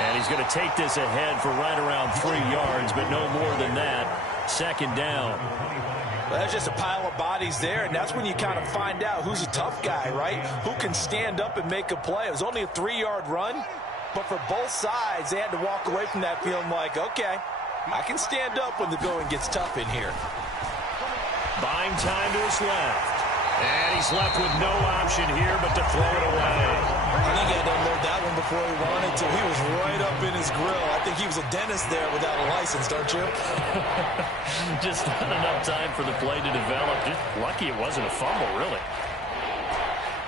And he's going to take this ahead for right around 3 yards, but no more than that. 2nd down. Well, there's just a pile of bodies there, and that's when you kind of find out who's a tough guy, right? Who can stand up and make a play. It was only a 3-yard run, but for both sides, they had to walk away from that feeling like, okay, I can stand up when the going gets tough in here. Buying time to his left. And he's left with no option here but to throw it away. I think he had to unload that one before he wanted to. He was right up in his grill. I think he was a dentist there without a license, don't you? Just not enough time for the play to develop. Just lucky it wasn't a fumble, really.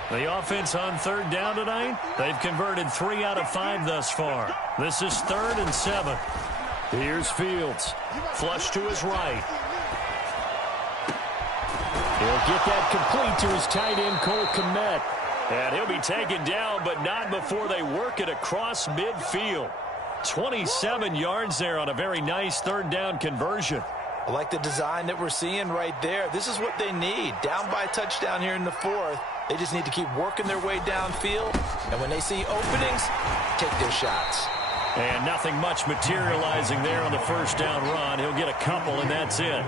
The offense on 3rd down tonight, they've converted 3 out of 5 thus far. This is 3rd and 7. Here's Fields. Flush to his right. He'll get that complete to his tight end, Cole Kmet. And he'll be taken down, but not before they work it across midfield. 27 yards there on a very nice 3rd down conversion. I like the design that we're seeing right there. This is what they need. Down by a touchdown here in the 4th. They just need to keep working their way downfield. And when they see openings, take their shots. And nothing much materializing there on the 1st down run. He'll get a couple, and that's it.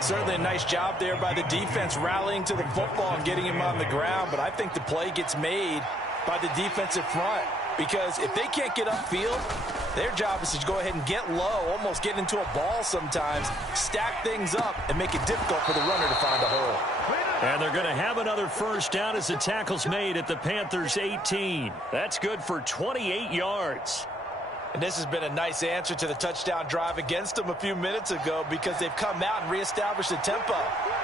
Certainly a nice job there by the defense rallying to the football and getting him on the ground. But I think the play gets made by the defensive front. Because if they can't get upfield, their job is to go ahead and get low, almost get into a ball sometimes, stack things up, and make it difficult for the runner to find a hole. And they're going to have another 1st down as the tackle's made at the Panthers' 18. That's good for 28 yards. And this has been a nice answer to the touchdown drive against them a few minutes ago because they've come out and reestablished the tempo.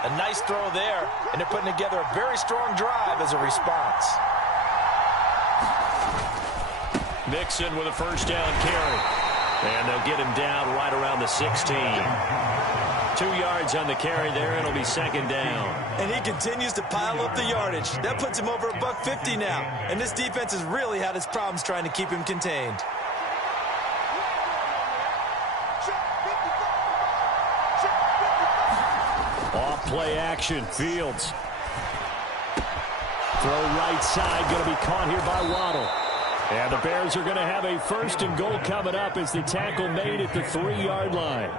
A nice throw there, and they're putting together a very strong drive as a response. Mixon with a 1st down carry. And they'll get him down right around the 16. 2 yards on the carry there, and it'll be 2nd down. And he continues to pile up the yardage. That puts him over $150 now. And this defense has really had its problems trying to keep him contained. play action. Fields. Throw right side, going to be caught here by Waddle. And the Bears are going to have a 1st and goal coming up as the tackle made at the 3-yard line.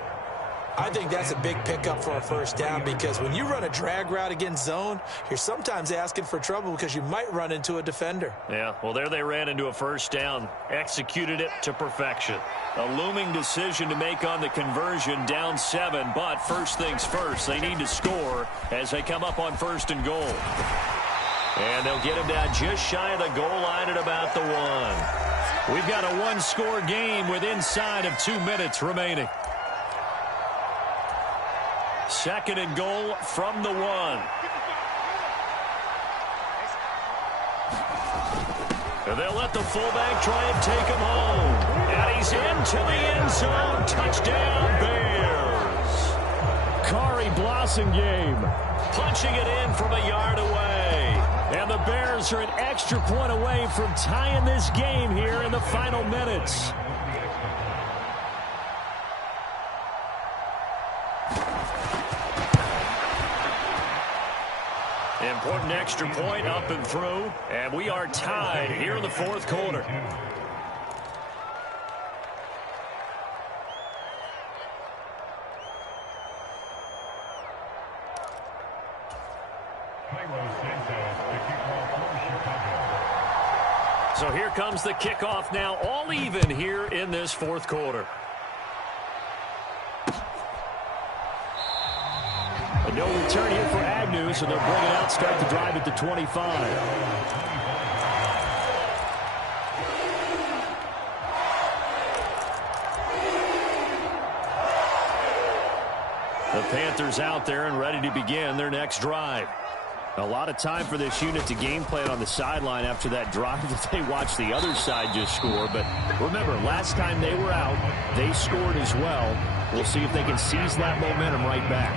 I think that's a big pickup for a 1st down, because when you run a drag route against zone, you're sometimes asking for trouble because you might run into a defender. Yeah, well, there they ran into a 1st down, executed it to perfection. A looming decision to make on the conversion, down 7, but first things first, they need to score as they come up on 1st and goal. And they'll get him down just shy of the goal line at about the 1. We've got a 1-score game with inside of 2 minutes remaining. 2nd and goal from the 1. And they'll let the fullback try and take him home. And he's into the end zone. Touchdown, Bears. Kari Blossingame punching it in from a yard away. And the Bears are an extra point away from tying this game here in the final minutes. Important extra point up and through, and we are tied here in the 4th quarter. So here comes the kickoff now, all even here in this 4th quarter. A no return here for Agnew, so they'll bring it out, start the drive at the 25. The Panthers out there and ready to begin their next drive. A lot of time for this unit to game plan on the sideline after that drive that they watched the other side just score. But remember, last time they were out, they scored as well. We'll see if they can seize that momentum right back.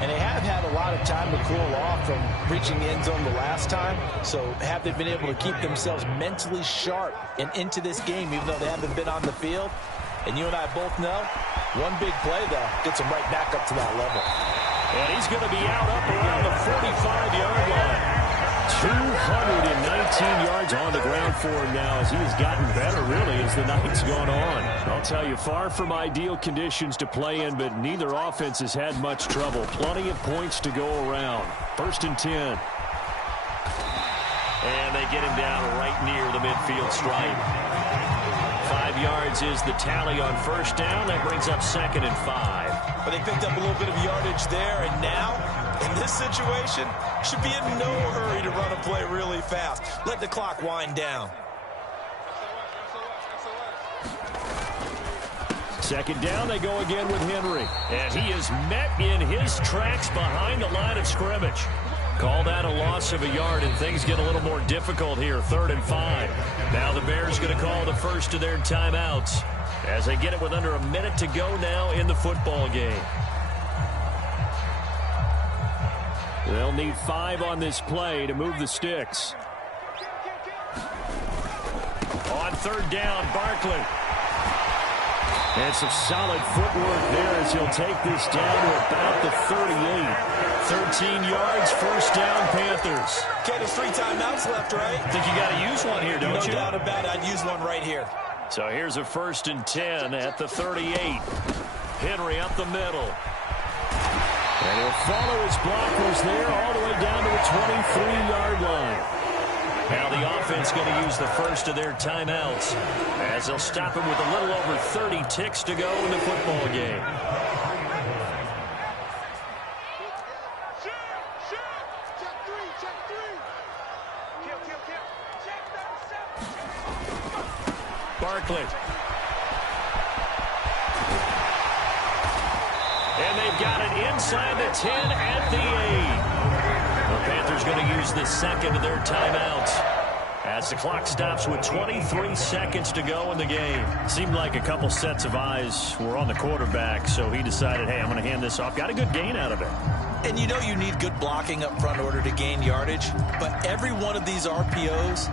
And they have had a lot of time to cool off from reaching the end zone the last time. So have they been able to keep themselves mentally sharp and into this game, even though they haven't been on the field? And you and I both know, one big play, though, gets them right back up to that level. And he's going to be out up around the 45-yard line. 219 yards on the ground for him now as he has gotten better, really, as the night's gone on. I'll tell you, far from ideal conditions to play in, but neither offense has had much trouble. Plenty of points to go around. 1st and 10. And they get him down right near the midfield stripe. 5 yards is the tally on 1st down. That brings up 2nd and 5. But they picked up a little bit of yardage there, and now, in this situation, should be in no hurry to run a play really fast. Let the clock wind down. 2nd down, they go again with Henry. And he is met in his tracks behind the line of scrimmage. Call that a loss of a yard, and things get a little more difficult here. 3rd and 5. Now the Bears going to call the first of their timeouts as they get it with under a minute to go now in the football game. They'll need 5 on this play to move the sticks. On 3rd down, Barkley. And some solid footwork there as he'll take this down to about the 38. 13 yards, 1st down, Panthers. Okay, there's 3 timeouts left, right? Think you got to use one here, don't you? No doubt about it. I'd use one right here. So here's a 1st and 10 at the 38. Henry up the middle. And he'll follow his blockers there all the way down to the 23-yard line. Now the offense going to use the first of their timeouts as they'll stop him with a little over 30 ticks to go in the football game. Barkley. And they've got it inside the 10 at the 8. The Panthers going to use the second of their timeouts as the clock stops with 23 seconds to go in the game. Seemed like a couple sets of eyes were on the quarterback, so he decided, hey, I'm going to hand this off. Got a good gain out of it. And you know you need good blocking up front in order to gain yardage, but every one of these RPOs,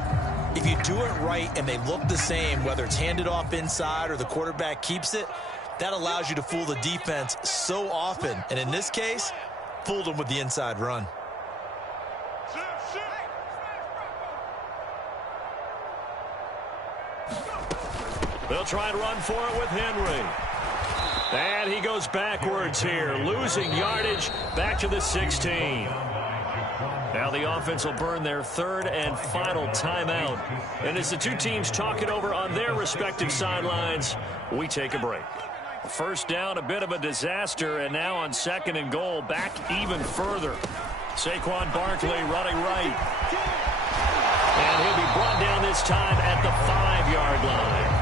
if you do it right and they look the same, whether it's handed off inside or the quarterback keeps it, that allows you to fool the defense so often. And in this case, Fooled him with the inside run. They'll try and run for it with Henry. And he goes backwards here, losing yardage back to the 16. Now the offense will burn their third and final timeout. And as the two teams talk it over on their respective sidelines, we take a break. First down, a bit of a disaster, and now on 2nd and goal, back even further. Saquon Barkley running right. And he'll be brought down this time at the 5-yard line.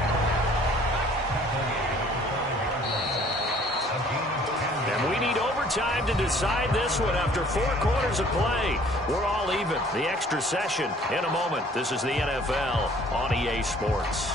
And we need overtime to decide this one after 4 quarters of play. We're all even. The extra session in a moment. This is the NFL on EA Sports.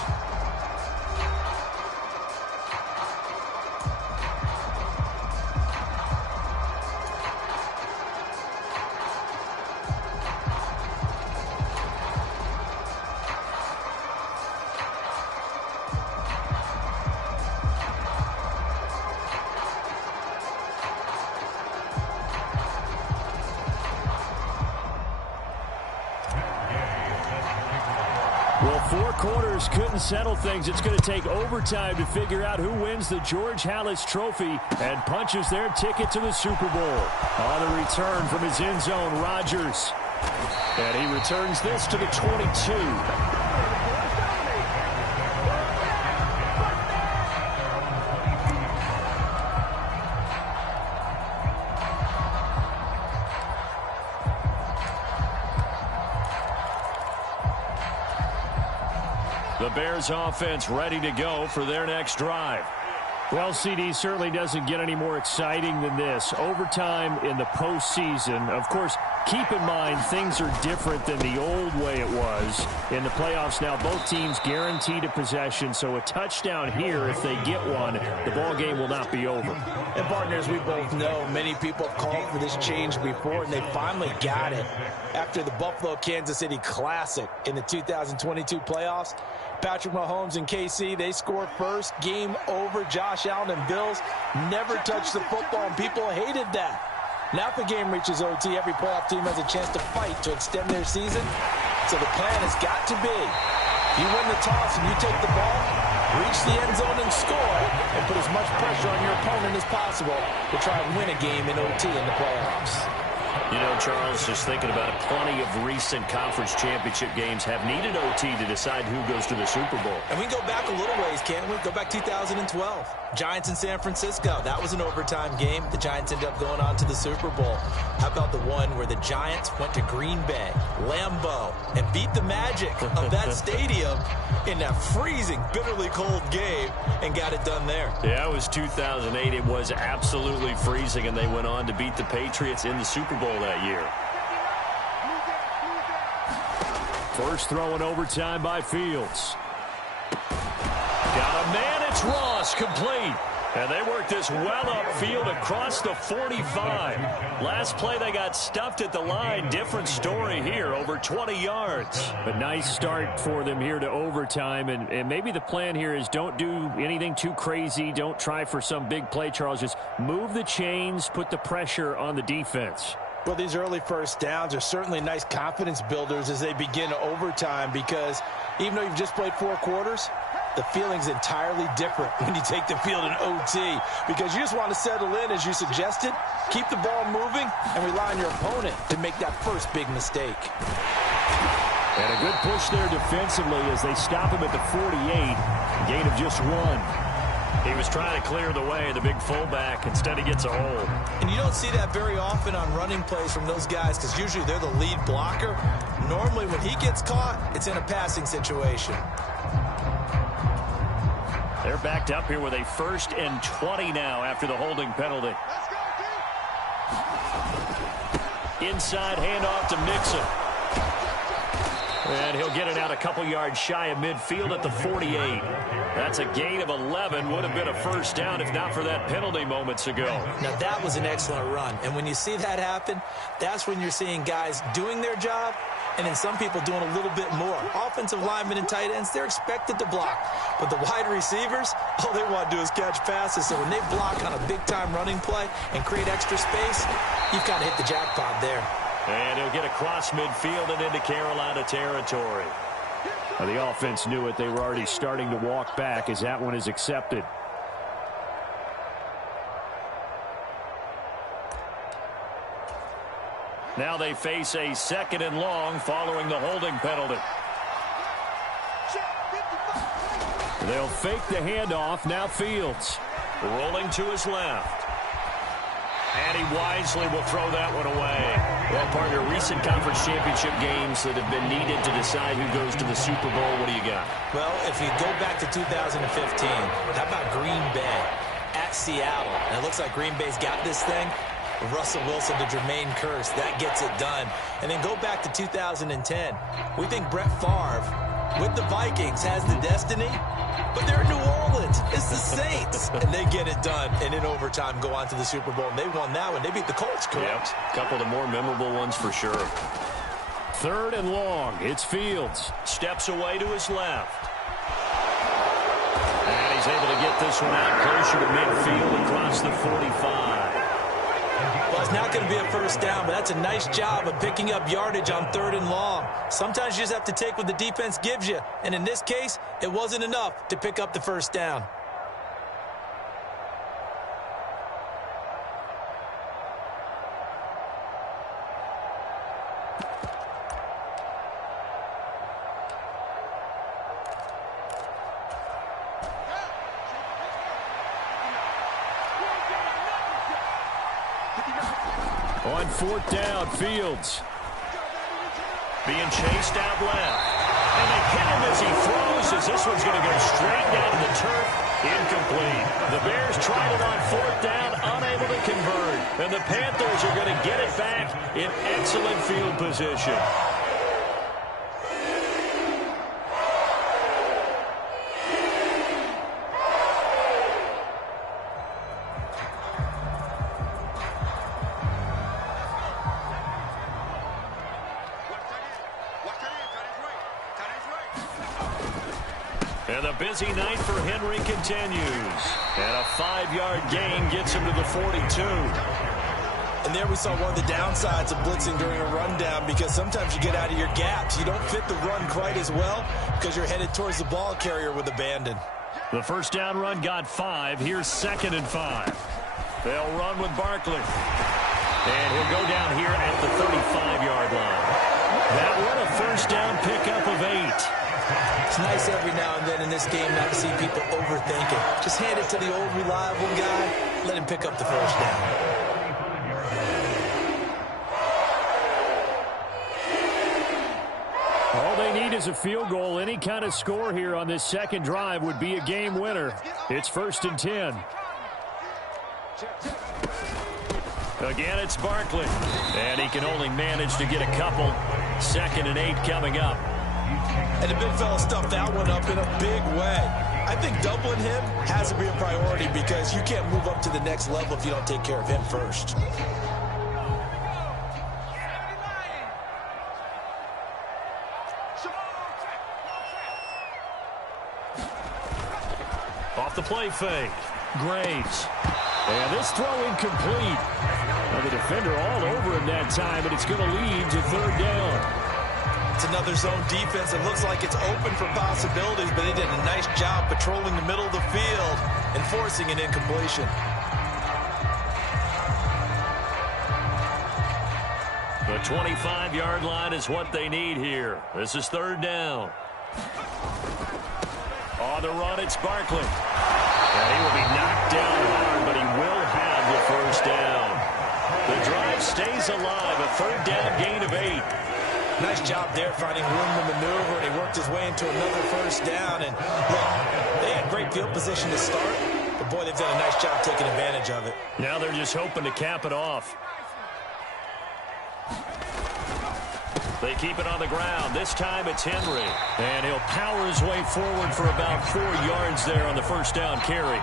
Well, 4 quarters couldn't settle things. It's going to take overtime to figure out who wins the George Halas Trophy and punches their ticket to the Super Bowl. On the return from his end zone, Rodgers. And he returns this to the 22. The Bears offense ready to go for their next drive. Well, CD certainly doesn't get any more exciting than this. Overtime in the postseason. Of course, keep in mind things are different than the old way it was. In the playoffs now, both teams guaranteed a possession, so a touchdown here, if they get one, the ball game will not be over. And partners, we both know many people have called for this change before, and they finally got it. After the Buffalo-Kansas City Classic in the 2022 playoffs, Patrick Mahomes and KC, they score first. Game over. Josh Allen and Bills never touched the football, and people hated that. Now if the game reaches OT, every playoff team has a chance to fight to extend their season. So the plan has got to be, you win the toss and you take the ball, reach the end zone and score, and put as much pressure on your opponent as possible to try and win a game in OT in the playoffs. You know, Charles, just thinking about it, plenty of recent conference championship games have needed OT to decide who goes to the Super Bowl. And we can go back a little ways, can't we? Go back 2012. Giants in San Francisco. That was an overtime game. The Giants ended up going on to the Super Bowl. How about the one where the Giants went to Green Bay, Lambeau, and beat the Magic of that stadium in that freezing, bitterly cold game and got it done there? Yeah, it was 2008. It was absolutely freezing, and they went on to beat the Patriots in the Super Bowl that year. First throw in overtime by Fields. Got a man, it's Ross, complete. And they worked this well upfield across the 45. Last play, they got stuffed at the line. Different story here, over 20 yards. A nice start for them here to overtime. And maybe the plan here is don't do anything too crazy. Don't try for some big play, Charles. Just move the chains, put the pressure on the defense. Well, these early first downs are certainly nice confidence builders as they begin overtime, because even though you've just played 4 quarters, the feeling's entirely different when you take the field in OT, because you just want to settle in, as you suggested, keep the ball moving, and rely on your opponent to make that first big mistake. And a good push there defensively as they stop him at the 48. Gain of just 1. He was trying to clear the way, the big fullback. Instead, he gets a hole. And you don't see that very often on running plays from those guys, because usually they're the lead blocker. Normally, when he gets caught, it's in a passing situation. They're backed up here with a 1st and 20 now after the holding penalty. Inside handoff to Mixon. And he'll get it out a couple yards shy of midfield at the 48. That's a gain of 11. Would have been a first down if not for that penalty moments ago. Now, that was an excellent run. And when you see that happen, that's when you're seeing guys doing their job and then some people doing a little bit more. Offensive linemen and tight ends, they're expected to block. But the wide receivers, all they want to do is catch passes. So when they block on a big-time running play and create extra space, you've kind of hit the jackpot there. And he'll get across midfield and into Carolina territory. Well, the offense knew it. They were already starting to walk back as that one is accepted. Now they face a 2nd and long following the holding penalty. They'll fake the handoff. Now Fields. Rolling to his left. And he wisely will throw that one away. Well, partner, recent conference championship games that have been needed to decide who goes to the Super Bowl. What do you got? Well, if you go back to 2015, how about Green Bay at Seattle? And it looks like Green Bay's got this thing. Russell Wilson to Jermaine Kearse. That gets it done. And then go back to 2010. We think Brett Favre with the Vikings has the destiny, but they're in New Orleans. It's the Saints. And they get it done. And in overtime, go on to the Super Bowl. And they won that one. They beat the Colts, correct? Yep. A couple of the more memorable ones for sure. 3rd and long. It's Fields. Steps away to his left. And he's able to get this one out closer to midfield across the 45. Well, it's not going to be a first down, but that's a nice job of picking up yardage on 3rd and long. Sometimes you just have to take what the defense gives you. And in this case, it wasn't enough to pick up the first down. On 4th down, Fields. Being chased out left. And they hit him as he throws, as this one's going to go straight down to the turf. Incomplete. The Bears tried it on 4th down, unable to convert. And the Panthers are going to get it back in excellent field position. And the busy night for Henry continues. And a 5-yard gain gets him to the 42. And there we saw one of the downsides of blitzing during a rundown, because sometimes you get out of your gaps. You don't fit the run quite as well because you're headed towards the ball carrier with abandon. The first down run got 5. Here's 2nd and 5. They'll run with Barkley. And he'll go down here at the 35-yard line. That one a first down pickup of 8. It's nice every now and then in this game not to see people overthink it. Just hand it to the old reliable guy. Let him pick up the first down. All they need is a field goal. Any kind of score here on this second drive would be a game winner. It's 1st and 10. Again, it's Barkley. And he can only manage to get a couple. 2nd and 8 coming up. And the big fella stuffed that one up in a big way. I think doubling him has to be a priority, because you can't move up to the next level if you don't take care of him first. Off the play fake. Graves. And this throw incomplete. Well, the defender all over him that time, but it's going to lead to 3rd down. It's another zone defense. It looks like it's open for possibilities, but they did a nice job patrolling the middle of the field and forcing an incompletion. The 25-yard line is what they need here. This is 3rd down. On the run, it's Barkley. And he will be knocked down hard, but he will have the first down. The drive stays alive. A 3rd down gain of 8. Nice job there finding room to maneuver, and he worked his way into another first down. And look, they had great field position to start, but boy, they've done a nice job taking advantage of it. Now they're just hoping to cap it off. They keep it on the ground. This time it's Henry. And he'll power his way forward for about 4 yards there on the first down carry.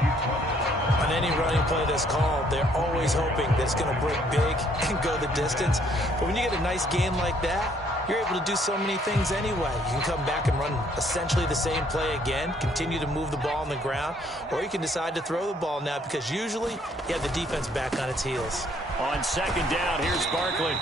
On any running play that's called, they're always hoping that it's going to break big and go the distance. But when you get a nice gain like that, you're able to do so many things anyway. You can come back and run essentially the same play again, continue to move the ball on the ground, or you can decide to throw the ball now because usually you have the defense back on its heels. On second down, here's Barkley.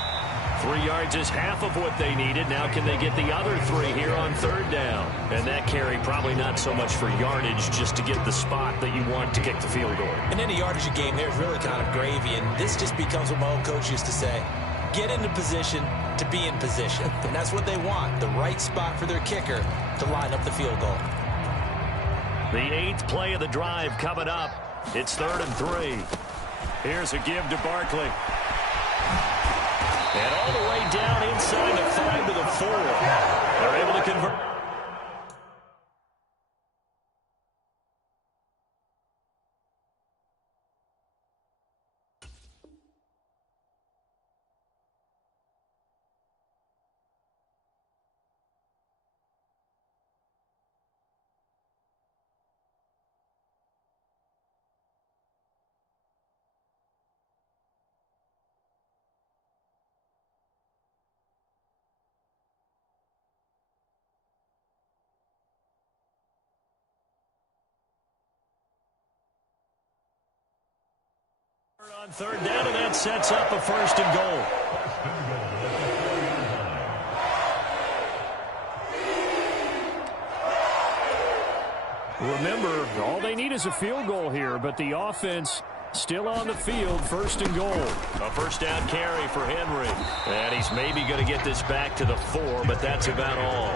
3 yards is half of what they needed. Now can they get the other 3 here on third down? And that carry probably not so much for yardage, just to get the spot that you want to kick the field goal. And any yardage game there is really kind of gravy, and this just becomes what my old coach used to say. Get into position to be in position. And that's what they want, the right spot for their kicker to line up the field goal. The 8th play of the drive coming up. It's 3rd and 3. Here's a give to Barkley. And all the way down inside the 5 to the 4. They're able to convert. On third down, and that sets up a 1st and goal. Remember, all they need is a field goal here, but the offense still on the field, 1st and goal. A 1st down carry for Henry. And he's maybe going to get this back to the 4, but that's about all.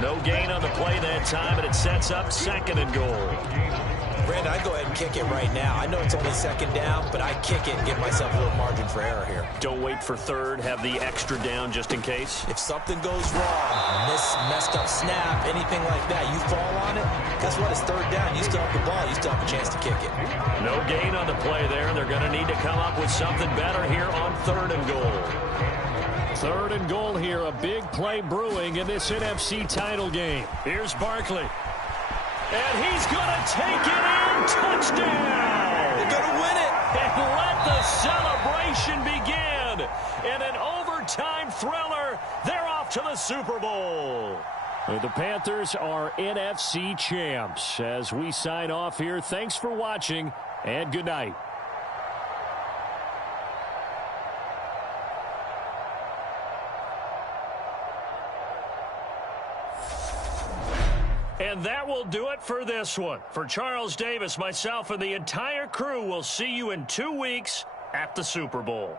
No gain on the play that time, and it sets up 2nd and goal. Brandon, I go ahead and kick it right now. I know it's only 2nd down, but I kick it and give myself a little margin for error here. Don't wait for 3rd. Have the extra down just in case. If something goes wrong, messed up snap, anything like that, you fall on it, guess what? It's 3rd down. You still have the ball. You still have a chance to kick it. No gain on the play there. They're going to need to come up with something better here on 3rd and goal. 3rd and goal here. A big play brewing in this NFC title game. Here's Barkley. And he's going to take it in. Touchdown. They're going to win it. And let the celebration begin. In an overtime thriller, they're off to the Super Bowl. The Panthers are NFC champs. As we sign off here, thanks for watching, and good night. And that will do it for this one. For Charles Davis, myself, and the entire crew, will see you in 2 weeks at the Super Bowl.